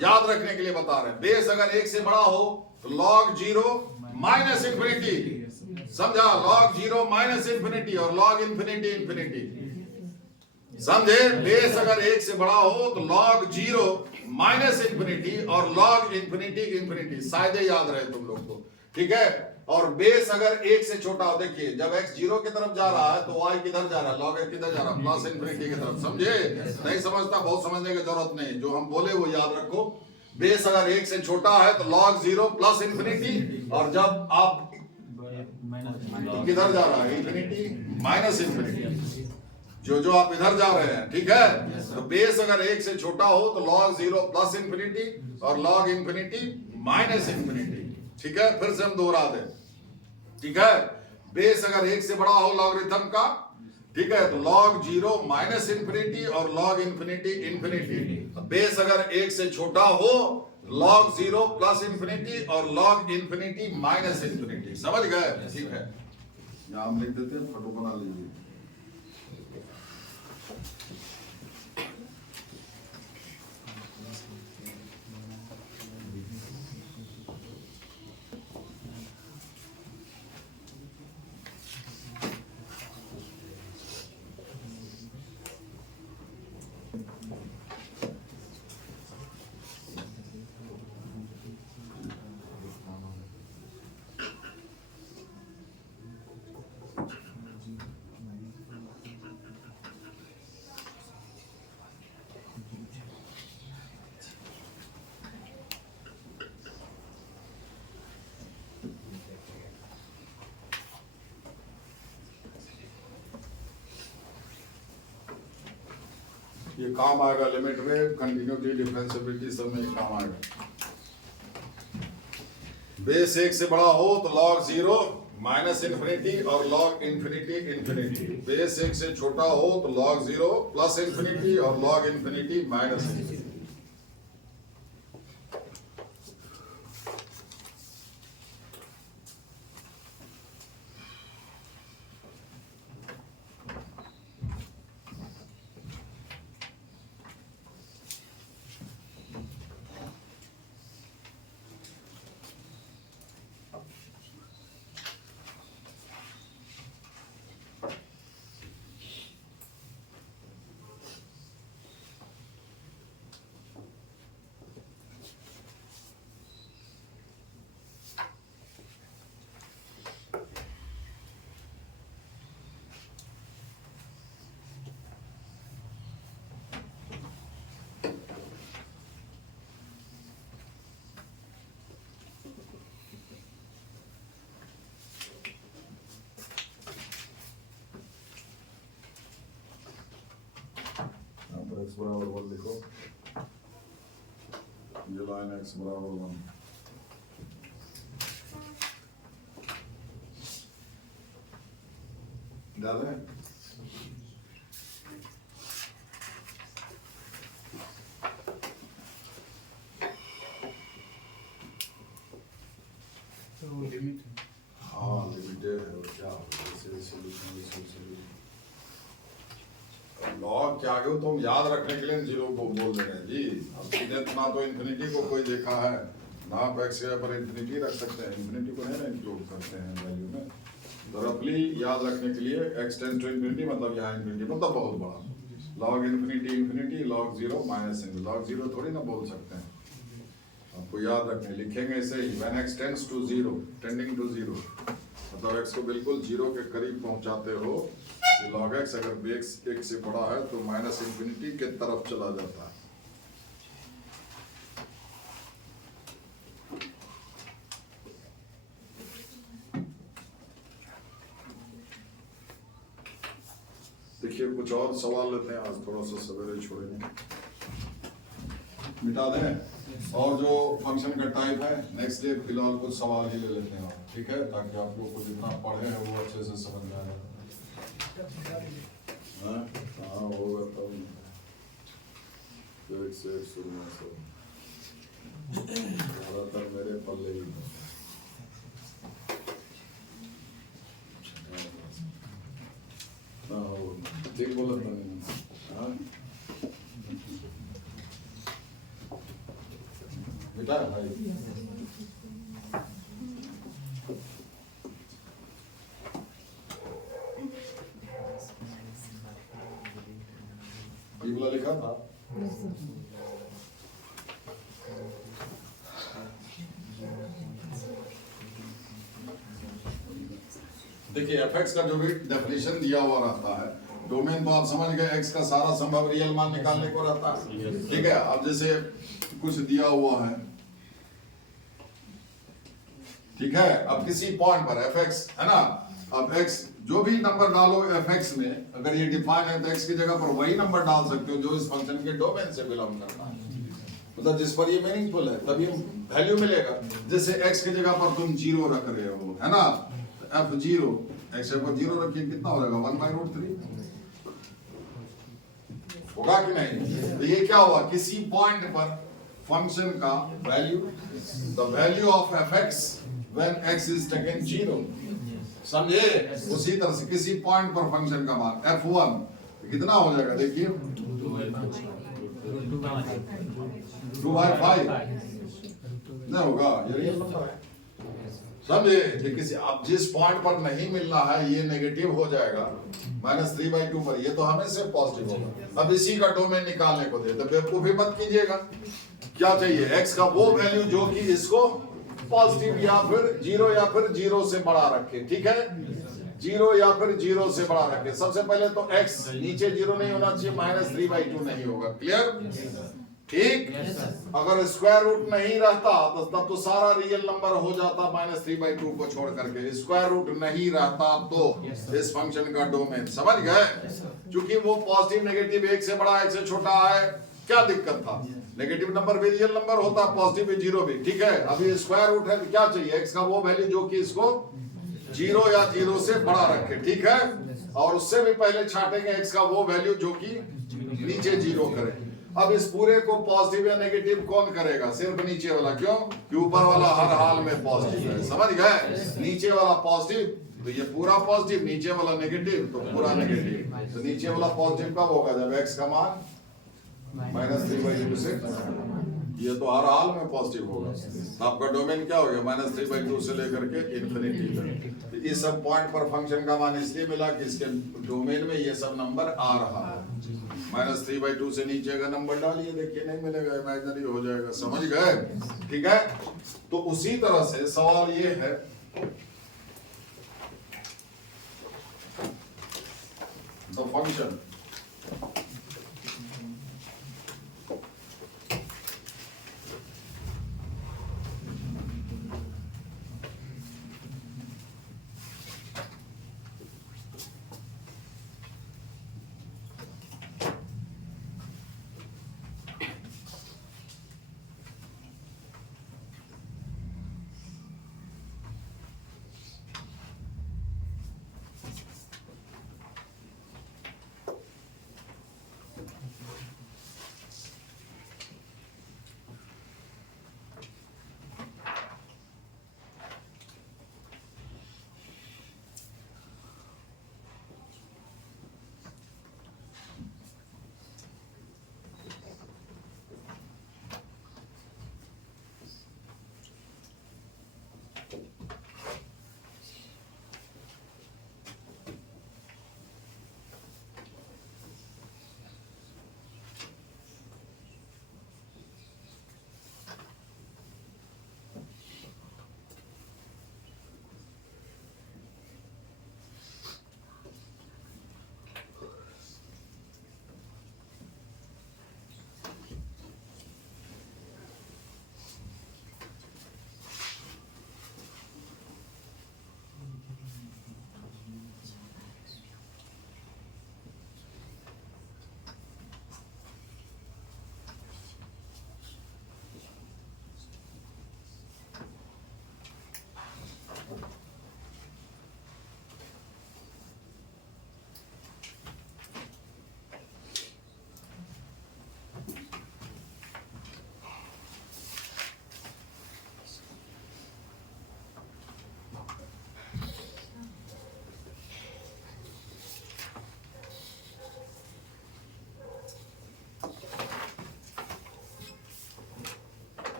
याद रखने के लिए बता रहे हैं। बेस अगर 1 से बड़ा हो तो log 0 माइनस इन्फिनिटी, समझा? log 0 माइनस इन्फिनिटी और log इन्फिनिटी इन्फिनिटी, समझे? बेस अगर 1 से बड़ा हो तो log 0 माइनस इन्फिनिटी और log इन्फिनिटी इन्फिनिटी, शायद याद रहे तुम लोग को, ठीक है? और बेस अगर 1 से छोटा हो, देखिए जब x 0 की तरफ जा रहा है तो y किधर जा रहा है? log x किधर जा रहा है? प्लस इन्फिनिटी की तरफ। समझे? नहीं समझता, बहुत समझने की जरूरत नहीं, जो हम बोले वो याद रखो। बेस अगर 1 से छोटा है तो log 0 प्लस इन्फिनिटी, और जब आप किधर जा रहा है? इन्फिनिटी माइनस इन्फिनिटी, जो आप इधर जा रहे हैं, ठीक है? तो बेस अगर 1 से छोटा हो तो log 0 प्लस इन्फिनिटी और log इन्फिनिटी माइनस इन्फिनिटी, ठीक है? फिर से हम दोहरा दें, ठीक है? बेस अगर 1 से बड़ा हो लॉगरिथम का, ठीक है, तो log 0 माइनस इन्फिनिटी और log इन्फिनिटी इन्फिनिटी। बेस अगर 1 से छोटा हो log 0 प्लस इन्फिनिटी और log इन्फिनिटी माइनस इन्फिनिटी। समझ गए? ठीक है, यहां हम लिख देते हैं, फोटो बना लीजिए। ये काम आएगा लिमिट में, कंटिन्यूटी, डिफरेंशिएबिलिटी, सब में काम आएगा। बेस 1 से बड़ा हो तो log 0 माइनस इन्फिनिटी और log इन्फिनिटी इन्फिनिटी। बेस 1 से छोटा हो तो log 0 प्लस इन्फिनिटी और log infinity minus infinity. x बराबर 1 लिखो, ये लाइन x बराबर 1। डाले हाँ लिमिटेड है, और क्या लॉग क्या हो तो हम याद रखने के लिए 0 को बोल रहे हैं जी। अब सीधे ना तो इन्फिनिटी को कोई देखा है ना, आप x पर इन्फिनिटी रख सकते हैं, इन्फिनिटी को नहीं ना इंक्लूड करते हैं वैल्यू में। तो रफली याद रखने के लिए x टेंड्स टू इन्फिनिटी मतलब यहाँ इन्फिनिटी मतलब बहुत बड़ा, log infinity infinity log 0 minus infinity, log 0 थोड़ी ना बोल सकते हैं, आपको याद रखने लिखेंगे ऐसे ही। when x tends to 0 tending to 0 मतलब x को बिल्कुल 0 के करीब पहुंचाते हो, ये log x अगर x 1 से बड़ा है तो माइनस इन्फिनिटी के तरफ चला जाता है। देखिए कुछ और सवाल लेते हैं, आज थोड़ा सा सवेरे छोड़ेंगे, मिटा दें। और जो फंक्शन का टाइप है नेक्स्ट डे फिलहाल कुछ सवाल ही ले लेते हैं, ठीक है, ताकि आप लोग को जितना पढ़े हैं वो अच्छे से समझ में आए। हाँ हाँ होगा तब एक से एक सुनना सब ज़्यादातर मेरे पल्ले ही था। हाँ हो ठीक बोला था मैंने। हाँ बेटा भाई ये वाला लिखा था। देखिए fx का जो भी डेफिनेशन दिया हुआ रहता है, डोमेन तो आप समझ गए, x का सारा संभव रियल मान निकालने को रहता है, ठीक है। अब जैसे कुछ दिया हुआ है, ठीक है, अब किसी पॉइंट पर fx है ना, अब x जो भी नंबर डालो fx में, अगर ये डिफाइन है तो x की जगह पर वही नंबर डाल सकते हो जो इस फंक्शन के डोमेन से बिलोंग करता है, मतलब जिस पर ये मीनिंगफुल है, तभी वैल्यू मिलेगा। जैसे x की जगह पर तुम 0 रख रहे हो, है ना, f0 x पर 0 रखिए, कितना हो जाएगा 1/√3 होगा कि नहीं। तो ये क्या हुआ, किसी पॉइंट पर फंक्शन का value, the value of fx when x is taken 0, समझे। उसी तरह से किसी पॉइंट पर फंक्शन का मान f1 कितना हो जाएगा, देखिए 2/5 नहीं होगा, ये रियल नंबर है, समझे। किसी अब जिस पॉइंट पर नहीं मिलना है ये नेगेटिव हो जाएगा -3/2 पर, ये तो हमेशा पॉजिटिव होगा। अब इसी का डोमेन निकालने को दे तो बेवकूफी मत कीजिएगा, क्या चाहिए x का वो वैल्यू जो कि इसको पॉजिटिव या फिर 0 या फिर 0 से बड़ा रखे, ठीक है, 0 या फिर 0 से बड़ा रखे। सबसे पहले तो x नीचे 0 नहीं होना चाहिए, -3/2 नहीं होगा, क्लियर, ठीक। अगर स्क्वायर रूट नहीं रहता तो तब तो सारा रियल नंबर हो जाता -3/2 को छोड़ करके, स्क्वायर रूट नहीं रहता तो इस फंक्शन का डोमेन, समझ गए। क्योंकि वो पॉजिटिव नेगेटिव, एक से बड़ा एक से छोटा है, क्या दिक्कत था, नेगेटिव नंबर भी रियल नंबर होता, पॉजिटिव भी 0 भी, ठीक है। अभी स्क्वायर रूट है तो क्या चाहिए, x का वो वैल्यू जो कि इसको 0 या 0 से बड़ा रखे, ठीक है, और उससे भी पहले छाटेंगे x का वो वैल्यू जो कि नीचे 0 करे। अब इस पूरे को पॉजिटिव या नेगेटिव कौन करेगा, सिर्फ नीचे वाला, क्यों कि ऊपर वाला हर हाल में पॉजिटिव है, समझ गए। नीचे वाला पॉजिटिव तो ये पूरा पॉजिटिव, नीचे वाला नेगेटिव तो पूरा नेगेटिव। तो नीचे वाला पॉजिटिव कब होगा, जब x का मान -3/2 से, ये तो हर हाल में पॉजिटिव होगा। तो आपका डोमेन क्या हो गया, -3/2 से लेकर के इन्फिनिटी तक। तो इस सब पॉइंट पर फंक्शन का मान इसलिए मिला कि इसके डोमेन में ये सब नंबर आ रहा है। -3/2 से नीचे का नंबर डालिए, देखिए नहीं मिलेगा, इमेजिनरी हो जाएगा, समझ गए, ठीक है। तो उसी तरह से सवाल ये है, द फंक्शन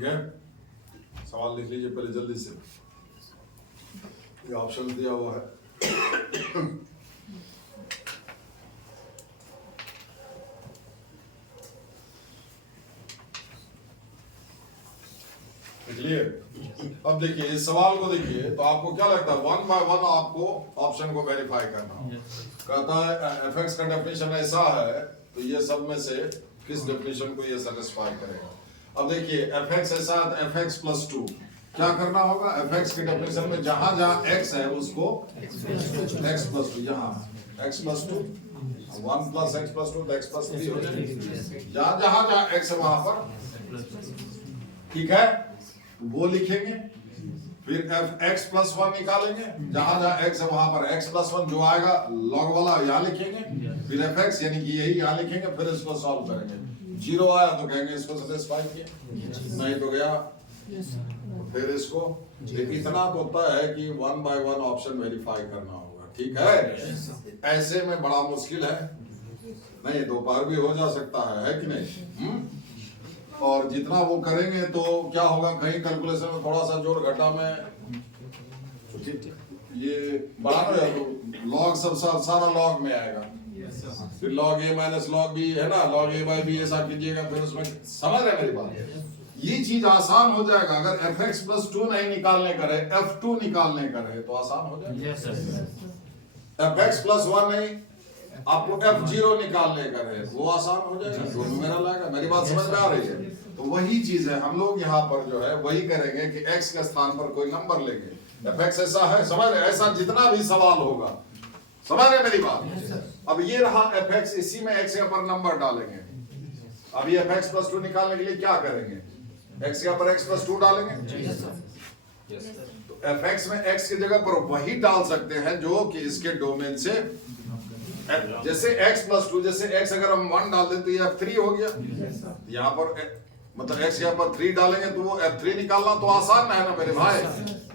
ठीक है, सवाल लिख लीजिए पहले जल्दी से, ये ऑप्शन दिया हुआ है। लिए अब देखिए इस सवाल को देखिए तो आपको क्या लगता है, 1 by 1 आपको ऑप्शन को वेरीफाई करना होगा। कहता है एफएक्स का डेफिनेशन ऐसा है, तो ये सब में से किस डेफिनेशन को ये सेटिस्फाई करेगा। अब देखिए एफएक्स ऐसा है, एफएक्स प्लस 2 क्या करना होगा, एफएक्स के डेफिनेशन में जहां जहां एक्स है उसको एक्स प्लस 2, यहाँ x plus 2 1 plus x plus 2 तो एक्स प्लस 3 हो जाएगा, जहां जहां एक्स है वहां पर, ठीक है, वो लिखेंगे। फिर x प्लस 1 निकालेंगे, जहां जहां x है वहां पर x प्लस 1 जो आएगा लॉग वाला यहाँ लिखेंगे, फिर fx यानी कि यही यहाँ लिखेंगे, फिर इसको सॉल्व करेंगे। 0 आया तो कहेंगे इसको सेटिस्फाई किया, नहीं तो गया। फिर इसको इतना तो तय है कि 1 by 1 ऑप्शन वेरीफाई करना होगा, ठीक है। ऐसे में बड़ा मुश्किल है, नहीं दोपहर भी हो जा सकता है कि नहीं। और जितना वो करेंगे तो क्या होगा, कहीं कैलकुलेशन में थोड़ा सा जोड़ घटा में ये बढ़ाना है तो लॉग सब सारा लॉग में आएगा, फिर log a minus log b है ना, log a by b ऐसा कीजिएगा, फिर उसमें समझ रहे मेरी बात। ये चीज आसान हो जाएगा अगर fx प्लस 2 नहीं निकालने का रहे, f2 निकालने का रहे तो आसान हो जाएगा। fx प्लस 1 नहीं, आपको f0 निकालने का रहे वो आसान हो जाएगा, दोनों मेरा लाएगा। मेरी बात समझ में आ रही है। तो वही चीज है, हम लोग यहाँ पर जो है वही करेंगे कि x के स्थान पर कोई नंबर लेंगे। fx ऐसा है, समझ रहे, ऐसा जितना भी सवाल होगा, समझ रहे मेरी बात। अब ये रहा fx, इसी में x के ऊपर नंबर डालेंगे। अब ये fx प्लस 2 निकालने के लिए क्या करेंगे, x के ऊपर x प्लस 2 डालेंगे। तो fx में x की जगह पर वही डाल सकते हैं जो कि इसके डोमेन से, जैसे x प्लस 2, जैसे x अगर हम 1 डाल दें तो ये f3 हो गया, यहाँ पर मतलब x के ऊपर 3 डालेंगे तो वो f3 निकालना तो आसान है ना मेरे भाई,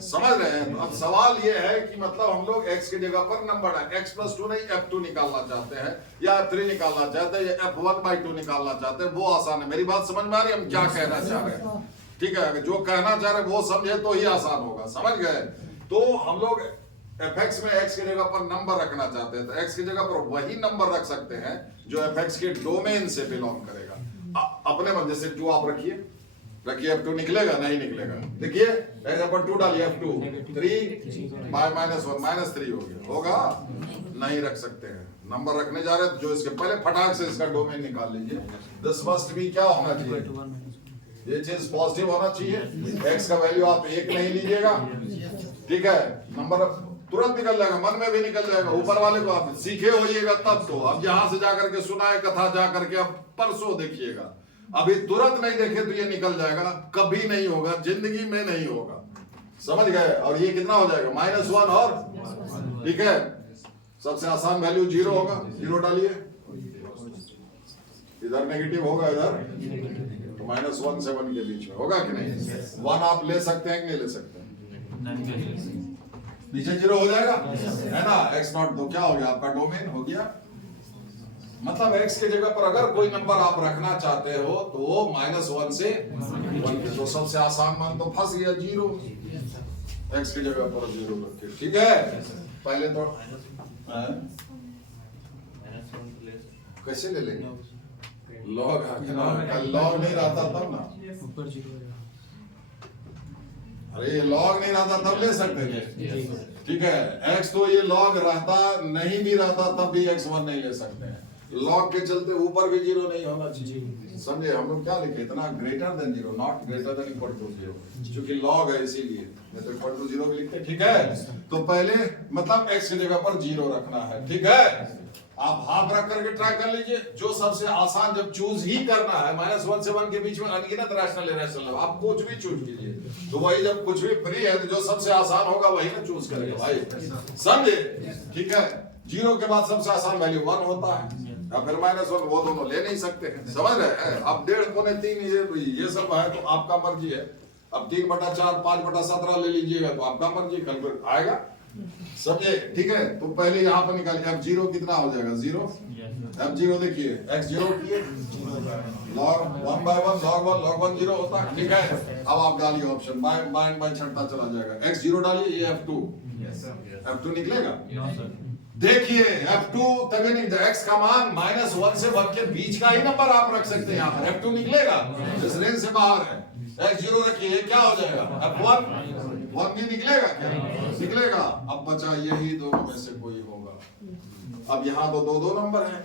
समझ रहे हैं। अब सवाल ये है कि मतलब हम लोग x की जगह पर नंबर है, x प्लस 2 नहीं f2 निकालना चाहते हैं या f3 निकालना चाहते हैं या f1 by 2 निकालना चाहते हैं, वो आसान है। मेरी बात समझ में आ रही है हम क्या कहना चाह रहे हैं, ठीक है। जो कहना चाह रहे हैं वो समझे तो ही आसान होगा, समझ गए। तो हम लोग fx में x की जगह पर नंबर रखना चाहते हैं तो x की जगह पर वही नंबर रख सकते हैं जो fx के डोमेन से बिलोंग करेगा। अपने मन जैसे 2 आप रखिए f2 निकलेगा नहीं निकलेगा, देखिए x पर 2 डालिए f2 3 माइनस 1 माइनस 3 हो गया, होगा नहीं रख सकते हैं। नंबर रखने जा रहे हैं जो इसके पहले फटाक से इसका डोमेन निकाल लीजिए। दिस मस्ट बी क्या होना चाहिए, ये चीज पॉजिटिव होना चाहिए। x का वैल्यू आप 1 नहीं लीजिएगा, ठीक है, नंबर तुरंत निकल जाएगा, मन में भी निकल जाएगा। ऊपर वाले को आप सीखे होइएगा तब तो, अब यहाँ से जाकर के सुनाए कथा जाकर के अब परसों देखिएगा, अभी तुरंत नहीं देखे तो ये निकल जाएगा, कभी नहीं होगा, जिंदगी में नहीं होगा, समझ गए। और ये कितना हो जाएगा -1 और, ठीक है, सबसे आसान वैल्यू 0 होगा, 0 डालिए, इधर नेगेटिव होगा, इधर तो -1 से 1 के बीच में होगा कि नहीं। 1 आप ले सकते हैं कि नहीं ले सकते हैं, नीचे 0 हो जाएगा है ना। x0 तो क्या हो गया, आपका डोमेन हो गया। मतलब x की जगह पर अगर कोई नंबर आप रखना चाहते हो तो वो -1 से 1 के, तो सबसे आसान मान तो फंस गया 0, x की जगह पर 0 रखिए, ठीक है। पहले तो कैसे ले लेंगे, लॉग लॉग नहीं रहता तब ना, अरे ये लॉग नहीं रहता तब ले सकते थे, ठीक है। x तो ये लॉग रहता नहीं भी रहता तब भी x1 नहीं ले सकते हैं, लॉग के चलते ऊपर भी 0 नहीं होना चाहिए, समझे। हम लोग क्या लिखे, इतना greater than 0, not greater than equal to 0, क्योंकि लॉग है इसीलिए, नहीं तो इक्वल टू 0 भी लिखते, ठीक है। तो पहले मतलब x की जगह पर 0 रखना है, ठीक है। आप हाफ रख करके ट्राई कर लीजिए, जो सबसे आसान जब चूज ही करना है, -1 से 1 के बीच में अनगिनत रैशनल इरेशनल, आप कुछ भी चूज कीजिए, तो वही जब कुछ भी फ्री है तो जो सबसे आसान होगा वही ना चूज करेगा भाई, समझे, ठीक है। 0 के बाद सबसे आसान वैल्यू 1 होता है, या फिर -1, वो दोनों ले नहीं सकते हैं, समझ रहे हैं। अब 1.5 पौने 3 ये सब है तो आपका मर्जी है। अब 3/4 5/17 ले लीजिएगा तो आपका मर्जी, कैलकुलेट आएगा समझे? ठीक है, तो पहले यहाँ पर निकालिए f0 कितना हो जाएगा 0। f0 देखिए x0 किए log 1 by 1 log 1 log 1 0 होता है। ठीक है, अब आप डालिए ऑप्शन बाय छटता चला जाएगा। x0 डालिए, ये f2 f2 निकलेगा। देखिए f2 तभी नहीं, x का मान -1 से 1 के बीच का ही नंबर आप रख सकते हैं। यहाँ पर f2 निकलेगा, इस रेंज से बाहर है। x0 रखिए, क्या हो जाएगा f1 1 भी निकलेगा क्या? निकलेगा। अब बचा यही दोनों में से कोई होगा। अब यहाँ तो दो नंबर हैं,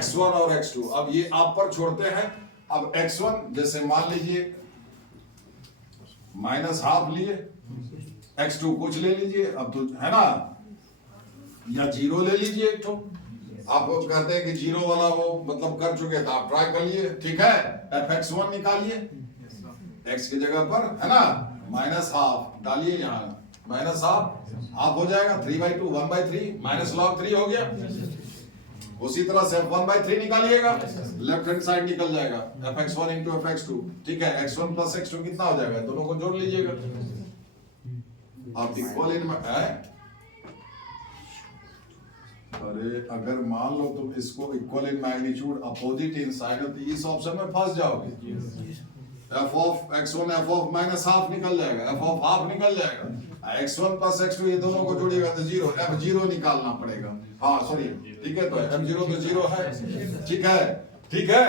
x1 और x2। अब ये आप पर छोड़ते हैं। अब x1 जैसे मान लीजिए -½ लिए, x2 कुछ ले लीजिए, अब तो है ना, या 0 ले लीजिए एक तो। आप कहते हैं कि 0 वाला वो मतलब कर चुके थे, आप ट्राई कर लिए। ठीक है, fx1 निकालिए x की जगह पर, है ना, -½ डालिए, यहाँ -½ हो जाएगा। 3/2 1/3 -log 3 हो गया। उसी तरह से 1/3 निकालिएगा, लेफ्ट हैंड साइड निकल जाएगा fx1 into fx2। ठीक है, x1 plus x2 कितना हो जाएगा? दोनों को जोड़ लीजिएगा। आप इक्वल इन है। अरे अगर मान लो तुम इसको equal in magnitude opposite in side है तो इस ऑप्शन में फंस जाओगे। f of x1 f of -½ निकल जाएगा, f of ½ निकल जाएगा। x1 plus x2 ये दोनों को जोड़िएगा तो 0, f0 निकालना पड़ेगा। हाँ सॉरी, ठीक है, तो f0 तो 0 है। ठीक है, ठीक है,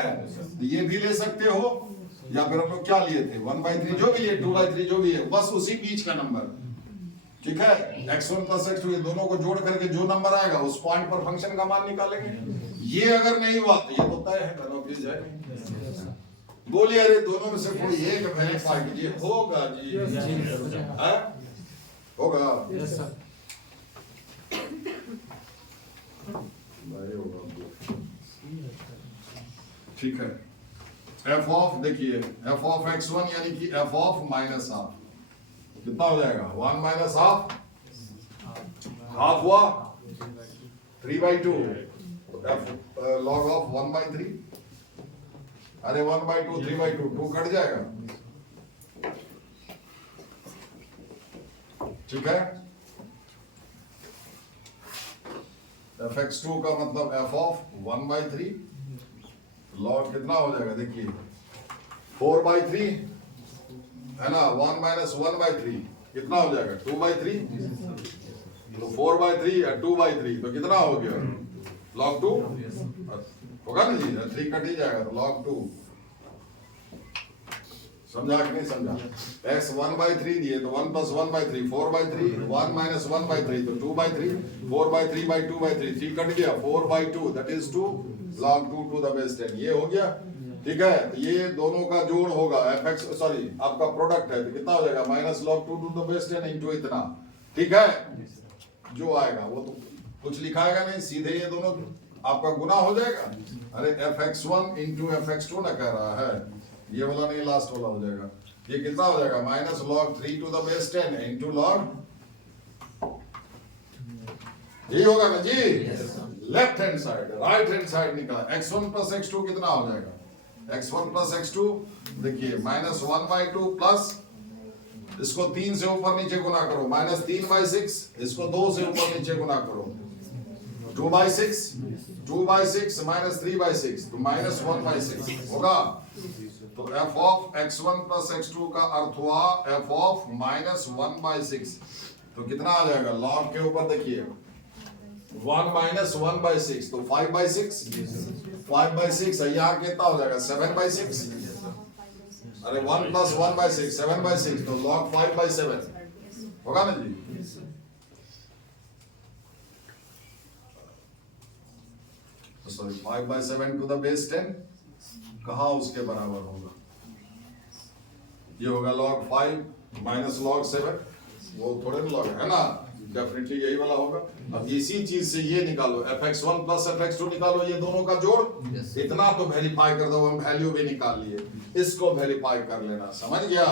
तो ये भी ले सकते हो, या फिर हम लोग क्या लिए थे 1/3 जो भी लिए, 2/3 जो भी है, बस उसी बीच का नंबर। ठीक है, x1 plus x2 ये दोनों को जोड़ करके जो नंबर आएगा उस पॉइंट पर फंक्शन का मान निकालेंगे। ये अगर नहीं हुआ तो ये तो तय है, प्लीज है। बोलिए, अरे दोनों में से कोई एक वेरीफाई कीजिए। होगा जी, होगा ठीक है। f ऑफ देखिए, f ऑफ x1 यानी कि f ऑफ -½ कितना हो जाएगा? 1 -½ ½ हुआ 3/2 log ऑफ 1/3। अरे 1/2 3/2 2 कट जाएगा। ठीक है, fx2 का मतलब f ऑफ 1/3 log कितना हो जाएगा? देखिए 4/3 है ना, 1 - 1/3 कितना हो जाएगा? 2/3। तो 4/3 या 2/3 तो कितना हो गया? log 2 होगा ना जी, 3 कट ही जाएगा तो log 2। समझा कि नहीं समझा? x 1/3 दिए तो 1 + 1/3 4/3, 1 - 1/3 तो 2/3, 4/3/2/3 3 कट गया, 4/2 that is 2 log 2 to the base 10। ये हो गया। ठीक है, ये दोनों का जोड़ होगा fx, सॉरी आपका प्रोडक्ट है तो कितना हो जाएगा? -log 2 to the base 10 into इतना। ठीक है, जो आएगा वो तो कुछ लिखाएगा नहीं, सीधे ये दोनों आपका गुना हो जाएगा। अरे fx1 into fx2 ना कह रहा है, ये वाला नहीं, लास्ट वाला हो जाएगा। ये कितना हो जाएगा? -log 3 to the base 10 into log, यही होगा ना जी। Left hand side, right hand side निकाला, x1 plus x2 कितना हो जाएगा? x1 plus x2 देखिए -1/2 प्लस इसको 3 से ऊपर नीचे गुना करो, -3/6, इसको 2 से ऊपर नीचे गुना करो, 2/6 -3/6 तो -1/6 होगा। तो f of x1 plus x2 का अर्थ हुआ f of -1/6। तो कितना आ जाएगा? log के ऊपर देखिए 1 - 1/6 तो 5/6, 5/6 यहाँ कितना हो जाएगा? 7/6। अरे 1 + 1/6 7/6 तो log 5/7 होगा ना जी। सॉरी 5/7 to the base 10 कहाँ उसके बराबर होगा? ये होगा log 5 - log 7, वो थोड़े ना log है ना, डेफिनेटली यही वाला होगा। अब इसी चीज से ये निकालो, fx1 plus fx2 निकालो, ये दोनों का जोड़। इतना तो वेरीफाई कर दो, हम वैल्यू भी निकाल लिए, इसको वेरीफाई कर लेना। समझ गया?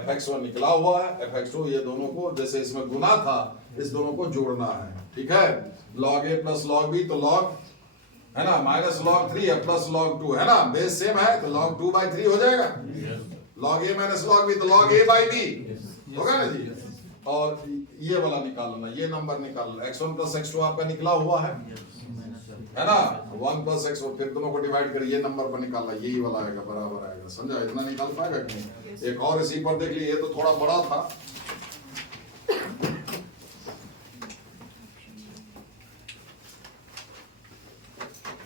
fx1 निकला हुआ है, fx2 ये दोनों को जैसे इसमें गुना था, इस दोनों को जोड़ना है। ठीक है, log a plus log b तो log है ना -log 3 है प्लस log 2 है ना, बेस सेम है तो log 2/3 हो जाएगा। log a - log b तो log a/b होगा ना जी। और ये वाला निकालना, ये नंबर निकालना, x1 प्लस x2 आपका निकला हुआ है ना, 1 प्लस x, फिर दोनों को डिवाइड कर ये नंबर पर निकालना, यही वाला आएगा, बराबर आएगा। समझा? इतना निकाल पाएगा कि नहीं? एक और इसी पर देख लीजिए, ये तो थोड़ा बड़ा था।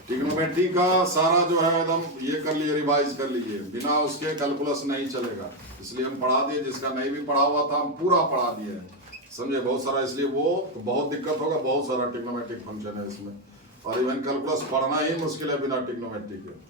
ट्रिग्नोमेट्री का सारा जो है एकदम ये कर लीजिए, रिवाइज कर लीजिए, बिना उसके कैलकुलस नहीं चलेगा। इसलिए हम पढ़ा दिए, जिसका नहीं भी पढ़ा हुआ था हम पूरा पढ़ा दिए, समझे? बहुत सारा, इसलिए वो बहुत दिक्कत होगा, बहुत सारा ट्रिग्नोमेट्रिक फंक्शन है इसमें, और इवन कैलकुलस पढ़ना ही मुश्किल है बिना ट्रिग्नोमेट्री के।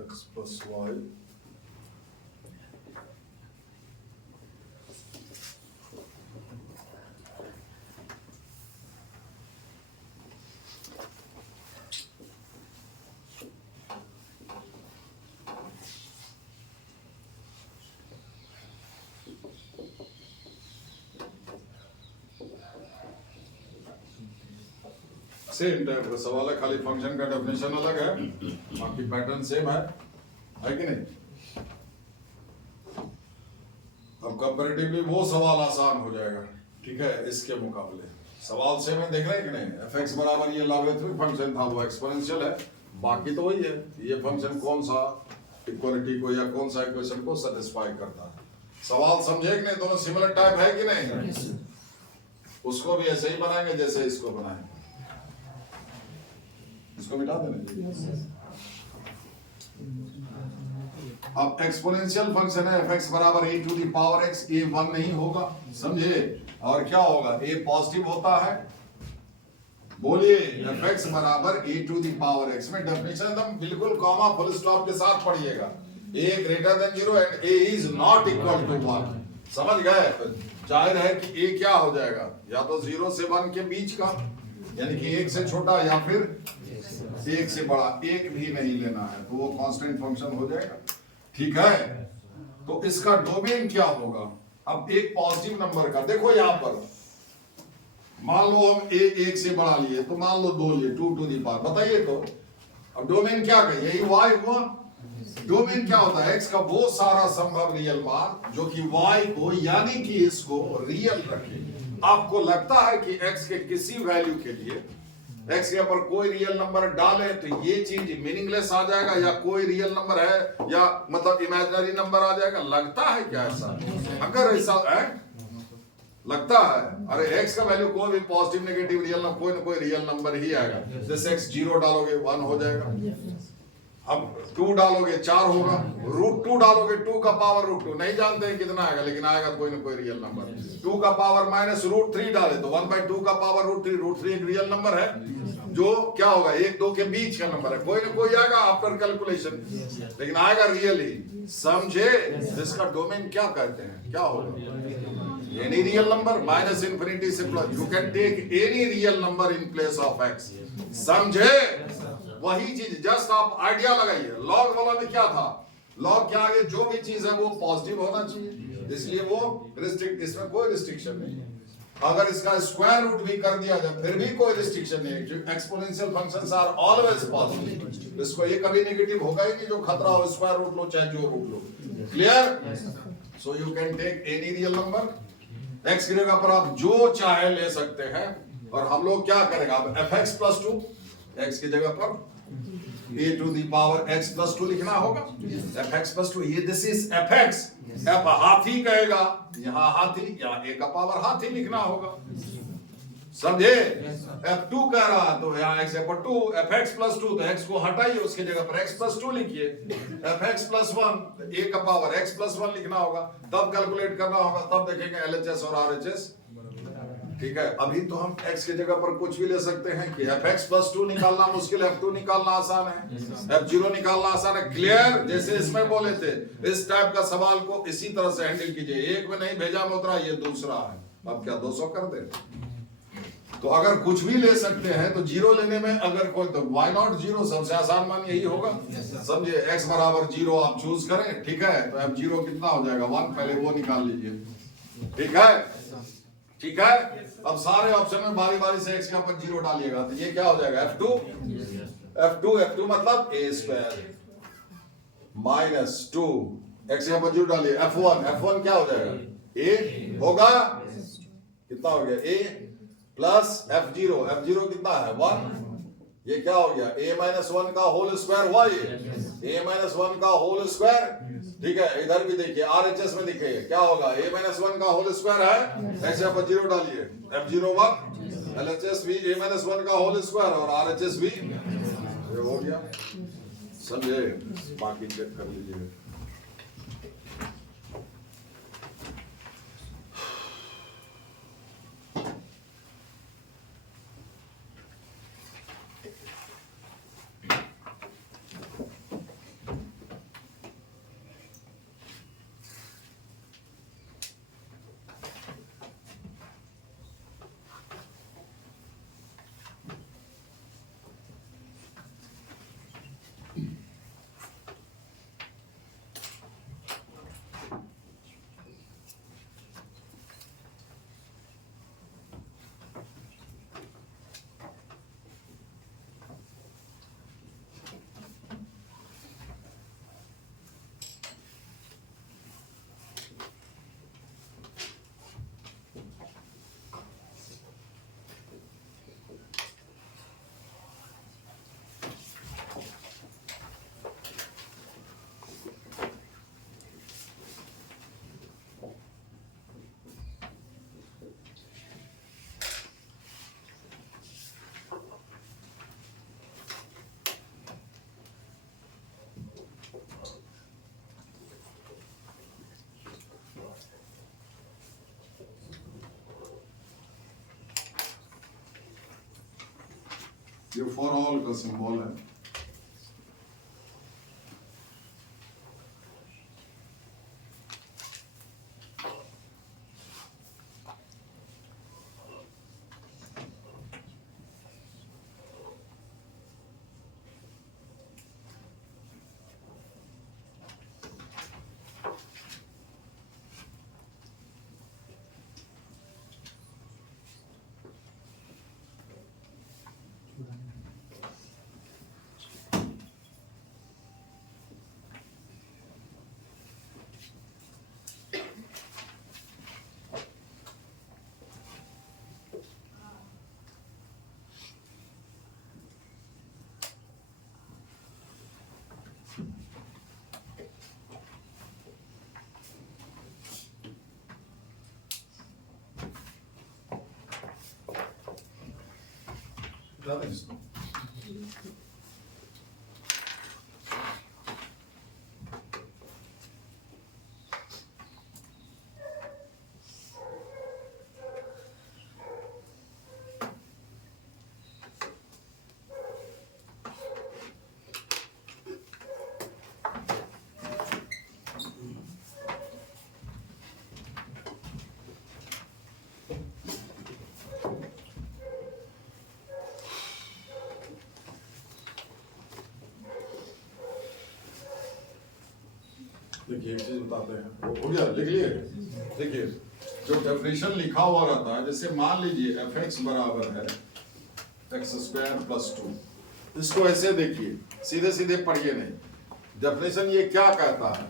X plus y same type का सवाल है, खाली फंक्शन का डेफिनेशन अलग है, बाकी पैटर्न सेम है कि नहीं? अब कंपैरेटिवली वो सवाल आसान हो जाएगा, ठीक है, इसके मुकाबले सवाल सेम है, देख रहे हैं कि नहीं? fx बराबर ये लॉगरिथमिक फंक्शन था, वो एक्सपोनेंशियल है, बाकी तो वही है। ये फंक्शन कौन सा इक्वालिटी को या कौन सा इक्वेशन को सेटिस्फाई करता है? सवाल समझे कि नहीं? दोनों सिमिलर टाइप है कि नहीं? उसको भी ऐसे ही बनाएंगे जैसे इसको बनाएंगे। इसको मिटा देना। अब एक्सपोनेंशियल फंक्शन है, fx बराबर a to the power x, a 1 नहीं होगा, समझे? और क्या होगा? a पॉजिटिव होता है, बोलिए। fx बराबर a to the power x में डेफिनेशन एकदम बिल्कुल कॉमा फुल स्टॉप के साथ पढ़िएगा। a greater than 0 and a is not equal to 1, समझ गए? जाहिर है कि a क्या हो जाएगा, या तो 0 से 1 के बीच का, यानी कि 1 से छोटा, या फिर 1 से बड़ा, 1 भी नहीं लेना है, तो वो कांस्टेंट फंक्शन हो जाएगा, ठीक है? तो इसका डोमेन क्या होगा? अब एक पॉजिटिव नंबर का देखो, यहां पर मान लो हम a 1 से बड़ा लिए, तो मान लो 2 लिए, 2 टू दी पावर, बताइए तो अब डोमेन क्या है? यही y हुआ। डोमेन क्या होता है? x का वो सारा संभव रियल मान जो कि y को यानी कि इसको रियल रखे। आपको लगता है कि x के किसी वैल्यू के लिए x के ऊपर कोई रियल नंबर डाले तो ये चीज मीनिंगलेस आ जाएगा, या कोई रियल नंबर है या मतलब इमेजिनरी नंबर आ जाएगा? लगता है क्या ऐसा? अगर ऐसा है लगता है, अरे x का वैल्यू कोई भी पॉजिटिव नेगेटिव रियल नंबर, कोई ना कोई रियल नंबर ही आएगा। जैसे x 0 डालोगे 1 हो जाएगा, अब 2 डालोगे 4 होगा, √2 डालोगे 2 का पावर √2, नहीं जानते हैं कितना आएगा, लेकिन आएगा कोई ना कोई रियल नंबर। 2 का पावर माइनस √3 डाले तो 1/2 का पावर √3 एक रियल नंबर है, जो क्या होगा 1 2 के बीच का नंबर है, कोई ना कोई आएगा आफ्टर कैलकुलेशन, लेकिन आएगा रियल ही, समझे? इसका डोमेन क्या कहते हैं, क्या होगा? Any real number minus infinity से plus, you can take any real number in place of X. समझे? वही चीज जस्ट आप आइडिया लगाइए। लॉग वाला में क्या था, लॉग के आगे जो भी चीज है वो पॉजिटिव होना चाहिए, इसलिए वो रिस्ट्रिक्ट, इसमें कोई रिस्ट्रिक्शन नहीं है। अगर इसका स्क्वायर रूट भी कर दिया जाए फिर भी कोई रिस्ट्रिक्शन नहीं है। Exponential functions are always positive, इसको ये कभी नेगेटिव होगा ही नहीं जो खतरा हो, स्क्वायर रूट लो चाहे जो रूट लो। Clear? So you can take any real number, x की जगह पर आप जो चाहे ले सकते हैं। और हम लोग क्या करेंगे, अब fx प्लस 2 एक्स की जगह पर a to the power x plus 2 लिखना होगा। fx प्लस 2, ये दिस इज fx, f हाथी कहेगा, यहाँ हाथी, यहाँ a का पावर हाथी लिखना होगा। समझे? f2 कह रहा तो यहाँ x पर 2, fx प्लस 2 तो x को हटाइए, उसकी जगह पर x प्लस 2 लिखिए। fx प्लस 1 a का पावर x प्लस 1 लिखना होगा, तब कैलकुलेट करना होगा, तब देखेंगे LHS और RHS। ठीक है, अभी तो हम x की जगह पर कुछ भी ले सकते हैं कि fx प्लस 2 निकालना मुश्किल, f2 निकालना आसान है, f0 निकालना आसान है। क्लियर? जैसे इसमें बोले थे, इस टाइप का सवाल को इसी तरह से हैंडल कीजिए। एक में नहीं भेजा में उतरा, ये दूसरा है, अब क्या 200 कर दे? तो अगर कुछ भी ले सकते हैं तो जीरो लेने में अगर कोई, तो व्हाई नॉट जीरो, सबसे आसान मान यही होगा। समझे? x बराबर 0 आप चूज करें, ठीक है, तो f0 कितना हो जाएगा 1, पहले वो निकाल लीजिए। ठीक है, ठीक है। अब सारे ऑप्शन में बारी बारी से x के ऊपर 0 डालिएगा, तो ये क्या हो जाएगा f2, f2 मतलब a स्क्वायर माइनस 2, x के ऊपर 0 डालिए, f1 क्या हो जाएगा, a होगा, कितना हो गया a प्लस f0 कितना है 1, ये क्या हो गया a माइनस 1 का होल स्क्वायर हुआ, ये a माइनस 1 का होल स्क्वायर। ठीक है, इधर भी देखिए RHS में दिखे क्या होगा, a माइनस 1 का होल स्क्वायर है, x पर 0 डालिए, f0 1, LHS भी a माइनस 1 का होल स्क्वायर और RHS भी, ये हो गया। समझे? बाकी चेक कर लीजिए। ये फॉर ऑल का सिंबल है। That is देखिए एक चीज बताते हैं, हो गया, लिख लिए। देखिए जो डेफिनेशन लिखा हुआ रहता है, जैसे मान लीजिए एफ एक्स बराबर है एक्स स्क्वायर प्लस 2, इसको ऐसे देखिए, सीधे सीधे पढ़िए नहीं। डेफिनेशन ये क्या कहता है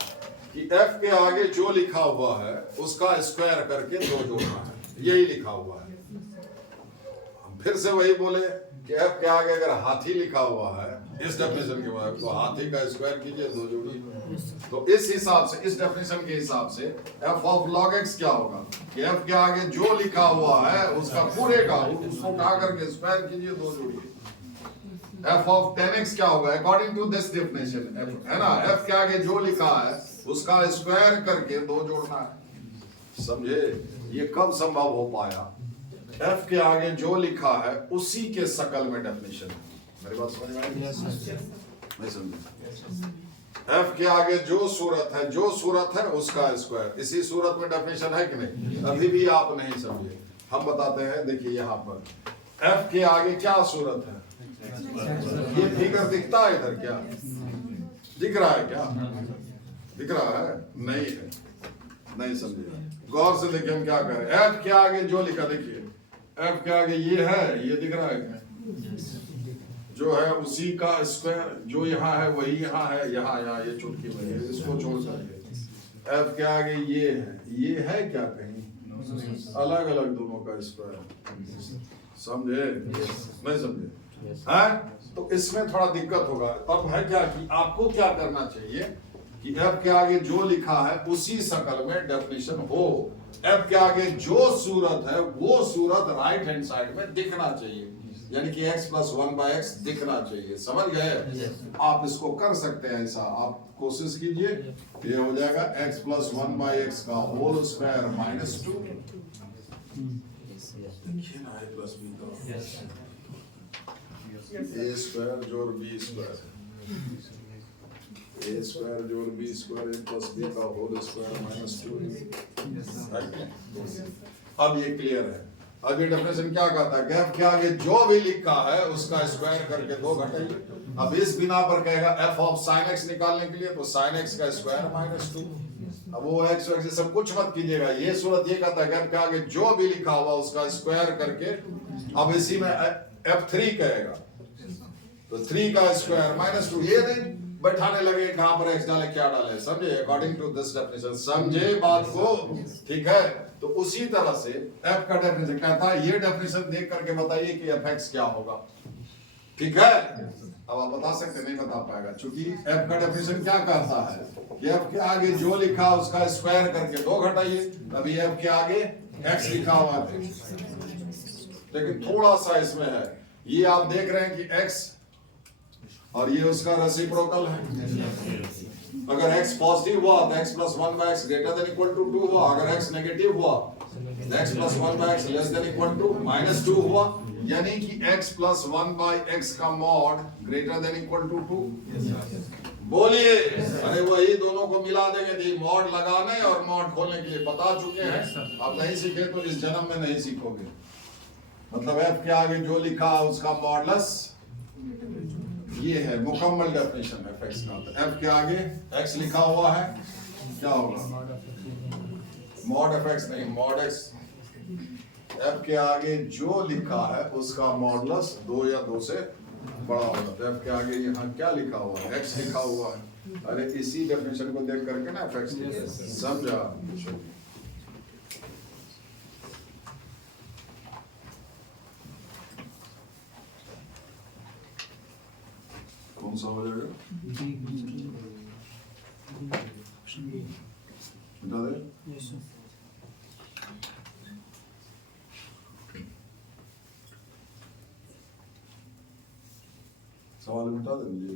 कि एफ के आगे जो लिखा हुआ है उसका स्क्वायर करके 2 जोड़ना है, यही लिखा हुआ है। हम फिर से वही बोले कि एफ के आगे अगर हाथी लिखा हुआ है इस डेफिनेशन के बाद, तो हाथी का स्क्वायर कीजिए, 2 जोड़िए। तो इस हिसाब से, इस डेफिनेशन के हिसाब से एफ ऑफ लॉग एक्स क्या होगा कि एफ के आगे जो लिखा हुआ है उसका पूरे का उसको उठा करके स्क्वायर कीजिए, 2 जोड़िए। एफ ऑफ 10x क्या होगा अकॉर्डिंग टू दिस डेफिनेशन, है ना, एफ के आगे जो लिखा है उसका स्क्वायर करके 2 जोड़ना है। समझे? ये कब संभव हो पाया? एफ के आगे जो लिखा है उसी के शकल में डेफिनेशन है। मेरी बात समझ में आई? नहीं समझे? एफ के आगे जो सूरत है, जो सूरत है उसका स्क्वायर, इसी सूरत में डेफिनेशन है कि नहीं? अभी भी आप नहीं समझे, हम बताते हैं। देखिए यहाँ पर एफ के आगे क्या सूरत है, ये फिगर दिखता है इधर, क्या दिख रहा है? क्या दिख रहा है? नहीं है, नहीं समझे। गौर से देखिए हम क्या करें। एफ के आगे जो लिखा, देखिए एफ के आगे ये है, ये दिख रहा है जो है उसी का स्क्वायर, जो यहाँ है वही यहाँ है, यहाँ ये चुटकी में है, इसको छोड़ सकते। एफ के आगे ये है क्या कहीं अलग अलग दोनों का स्क्वायर? समझे? नहीं समझे? है तो इसमें थोड़ा दिक्कत होगा। अब है क्या कि आपको क्या करना चाहिए कि एफ के आगे जो लिखा है उसी शकल में डेफिनेशन हो। एफ के आगे जो सूरत है वो सूरत राइट हैंड साइड में दिखना चाहिए, यानी कि x प्लस 1/x दिखना चाहिए। समझ गए? आप इसको कर सकते हैं ऐसा, आप कोशिश कीजिए। ये हो जाएगा x प्लस 1/x का होल स्क्वायर माइनस 2। ए स्क्वायर जोड़ बी स्क्वायर, ए स्क्वायर जोड़ बी स्क्वायर ए प्लस बी का होल स्क्वायर माइनस 2। अब ये क्लियर है। अब ये डेफिनेशन क्या कहता है? एफ के आगे जो भी लिखा है उसका स्क्वायर करके 2 घटाइए। अब इस बिना पर कहेगा एफ ऑफ साइन एक्स निकालने के लिए, तो साइन एक्स का स्क्वायर माइनस 2। अब वो एक्स वैक्स सब कुछ मत कीजिएगा, ये सूरत ये कहता है एफ के आगे जो भी लिखा हुआ उसका स्क्वायर करके, अब इसी में F3 कहेगा तो 3 का स्क्वायर माइनस 2। ये नहीं बैठाने लगे कहां पर x डाले क्या डाले, समझे? अकॉर्डिंग टू दिस डेफिनेशन, समझे बात को? ठीक है, तो उसी तरह से f का डेफिनेशन कहता है, ये डेफिनेशन देख करके बताइए कि fx क्या होगा। ठीक है, अब आप बता सकते नहीं बता पाएगा, क्योंकि f का डेफिनेशन क्या कहता है कि f के आगे जो लिखा उसका स्क्वायर करके 2 घटाइए। अभी f के आगे x लिखा हुआ है, लेकिन थोड़ा सा इसमें है, ये आप देख रहे हैं कि x और ये उसका रेसिप्रोकल है। अगर x पॉजिटिव हुआ तो x plus 1/x greater than equal to 2 हुआ। अगर x नेगेटिव हुआ तो x plus 1/x less than equal to minus 2 हुआ, यानी कि x प्लस 1/x का mod greater than equal to 2। बोलिए, अरे वही दोनों को मिला देंगे, थी मॉड लगाने और मॉड खोलने के लिए बता चुके हैं। अब नहीं सीखे तो इस जन्म में नहीं सीखोगे। मतलब f के आगे जो लिखा उसका मॉडलस ये है, मुकम्मल डेफिनेशन है fx का। तो f के आगे x लिखा हुआ है, क्या होगा? मॉड fx नहीं, मॉड x। f के आगे जो लिखा है उसका मॉडलस 2 या 2 से बड़ा होगा। तो f के आगे यहाँ क्या लिखा हुआ है? x लिखा हुआ है। अरे इसी डेफिनेशन को देख करके ना fx समझा। कौन सा हो जाएगा? बता दे। सवाल मिटा दे मुझे।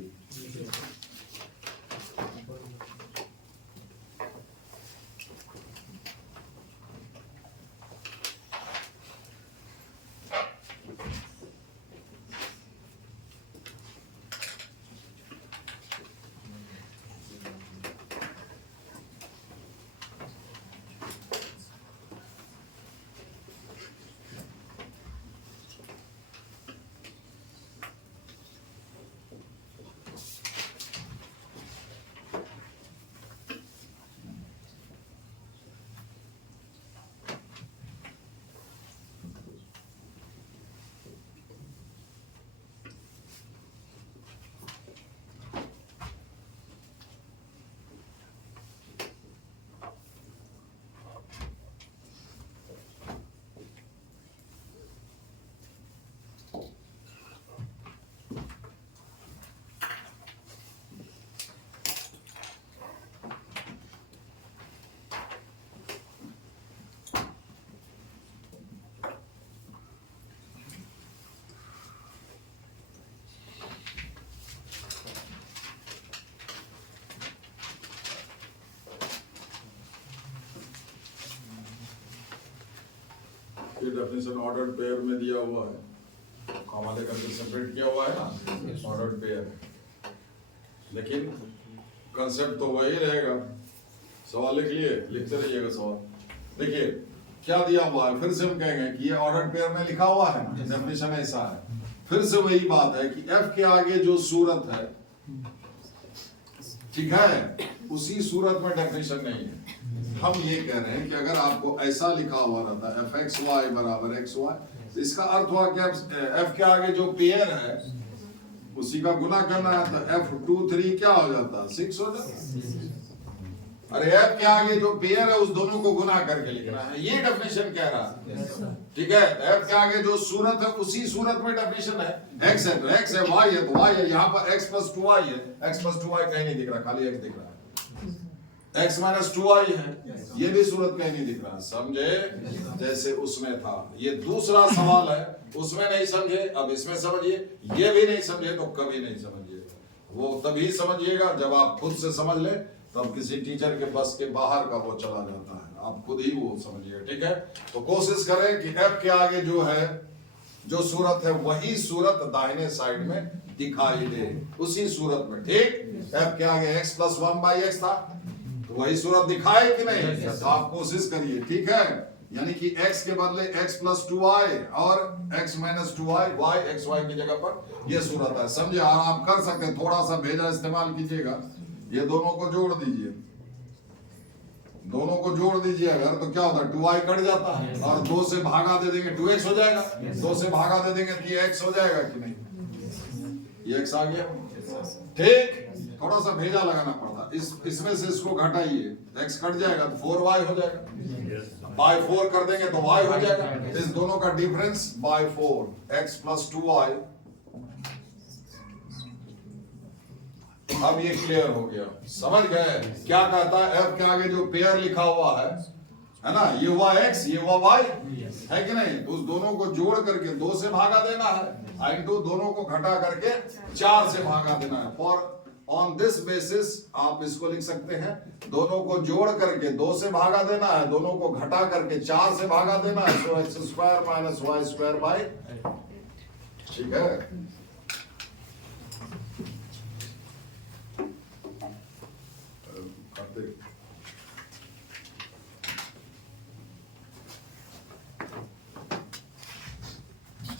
आपकी डेफिनेशन ऑर्डर्ड पेयर में दिया हुआ है, कॉमा लेकर के सेपरेट किया हुआ है ना, ऑर्डर्ड पेयर। लेकिन कंसेप्ट तो वही रहेगा। सवाल लिख लिए, लिखते रहिएगा सवाल। देखिए क्या दिया हुआ है, फिर से हम कहेंगे कि ये ऑर्डर्ड पेयर में लिखा हुआ है, डेफिनेशन ऐसा है। फिर से वही बात है कि एफ के आगे जो सूरत है, ठीक है, उसी सूरत में डेफिनेशन नहीं है। हम ये कह रहे हैं कि अगर आपको ऐसा लिखा हुआ रहता है एफ एक्स वाई बराबर एक्स वाई, तो इसका अर्थ हुआ कि एफ के आगे जो पेयर है उसी का गुना करना है, तो एफ 2 3 क्या हो जाता है, 6 हो जाता है। अरे एफ के आगे जो पेयर है उस दोनों को गुना करके लिखना है, ये डेफिनेशन कह रहा है। ठीक है, एफ के आगे जो सूरत है उसी सूरत में डेफिनेशन है। एक्स है तो एक्स है, वाई है तो वाई है। यहाँ पर एक्स प्लस 2y है, एक्स प्लस 2y कहीं नहीं दिख रहा, खाली एक्स दिख रहा है। x माइनस 2y है, ये भी सूरत कहीं नहीं दिख रहा, समझे? जैसे उसमें था। ये दूसरा सवाल है, उसमें नहीं समझे, अब इसमें समझिए। ये भी नहीं समझे तो कभी नहीं समझिए। वो तभी समझिएगा जब आप खुद से समझ ले, तब किसी टीचर के बस के बाहर का वो चला जाता है, आप खुद ही वो समझिए। ठीक है, तो कोशिश करें कि f के आगे जो है, जो सूरत है, वही सूरत दाहिने साइड में दिखाई दे, उसी सूरत में। ठीक, f के आगे x प्लस 1/x था, तो वही सूरत दिखाए कि नहीं? तो आप कोशिश करिए। ठीक है, यानी कि x के बदले x प्लस 2y और x minus 2y, y x y की जगह पर ये सूरत है, समझे? और आप कर सकते हैं, थोड़ा सा भेजा इस्तेमाल कीजिएगा। ये दोनों को जोड़ दीजिए, दोनों को जोड़ दीजिए अगर, तो क्या होता है, 2y कट जाता है और 2 से भागा दे देंगे 2x हो जाएगा। 2 से भागा दे देंगे तो ये x हो जाएगा कि नहीं? ये x आ गया। ठीक, थोड़ा सा भेजा लगाना पड़ता। इसमें से इसको घटाइए, x कट जाएगा तो 4y हो जाएगा। बाय 4 कर देंगे तो y हो जाएगा। इस दोनों का difference bye 4, x plus 2y। अब ये क्लियर हो गया, समझ गए? क्या कहता है, f के आगे जो पेयर लिखा हुआ है ना, ये हुआ x, ये हुआ y, है कि नहीं? उस दोनों को जोड़ करके 2 से भागा देना है, इंटू दोनों को घटा करके 4 से भागा देना है। फॉर ऑन दिस बेसिस आप इसको लिख सकते हैं, दोनों को जोड़ करके 2 से भागा देना है, दोनों को घटा करके 4 से भागा देना है। सो x² - y² बाय, ठीक है।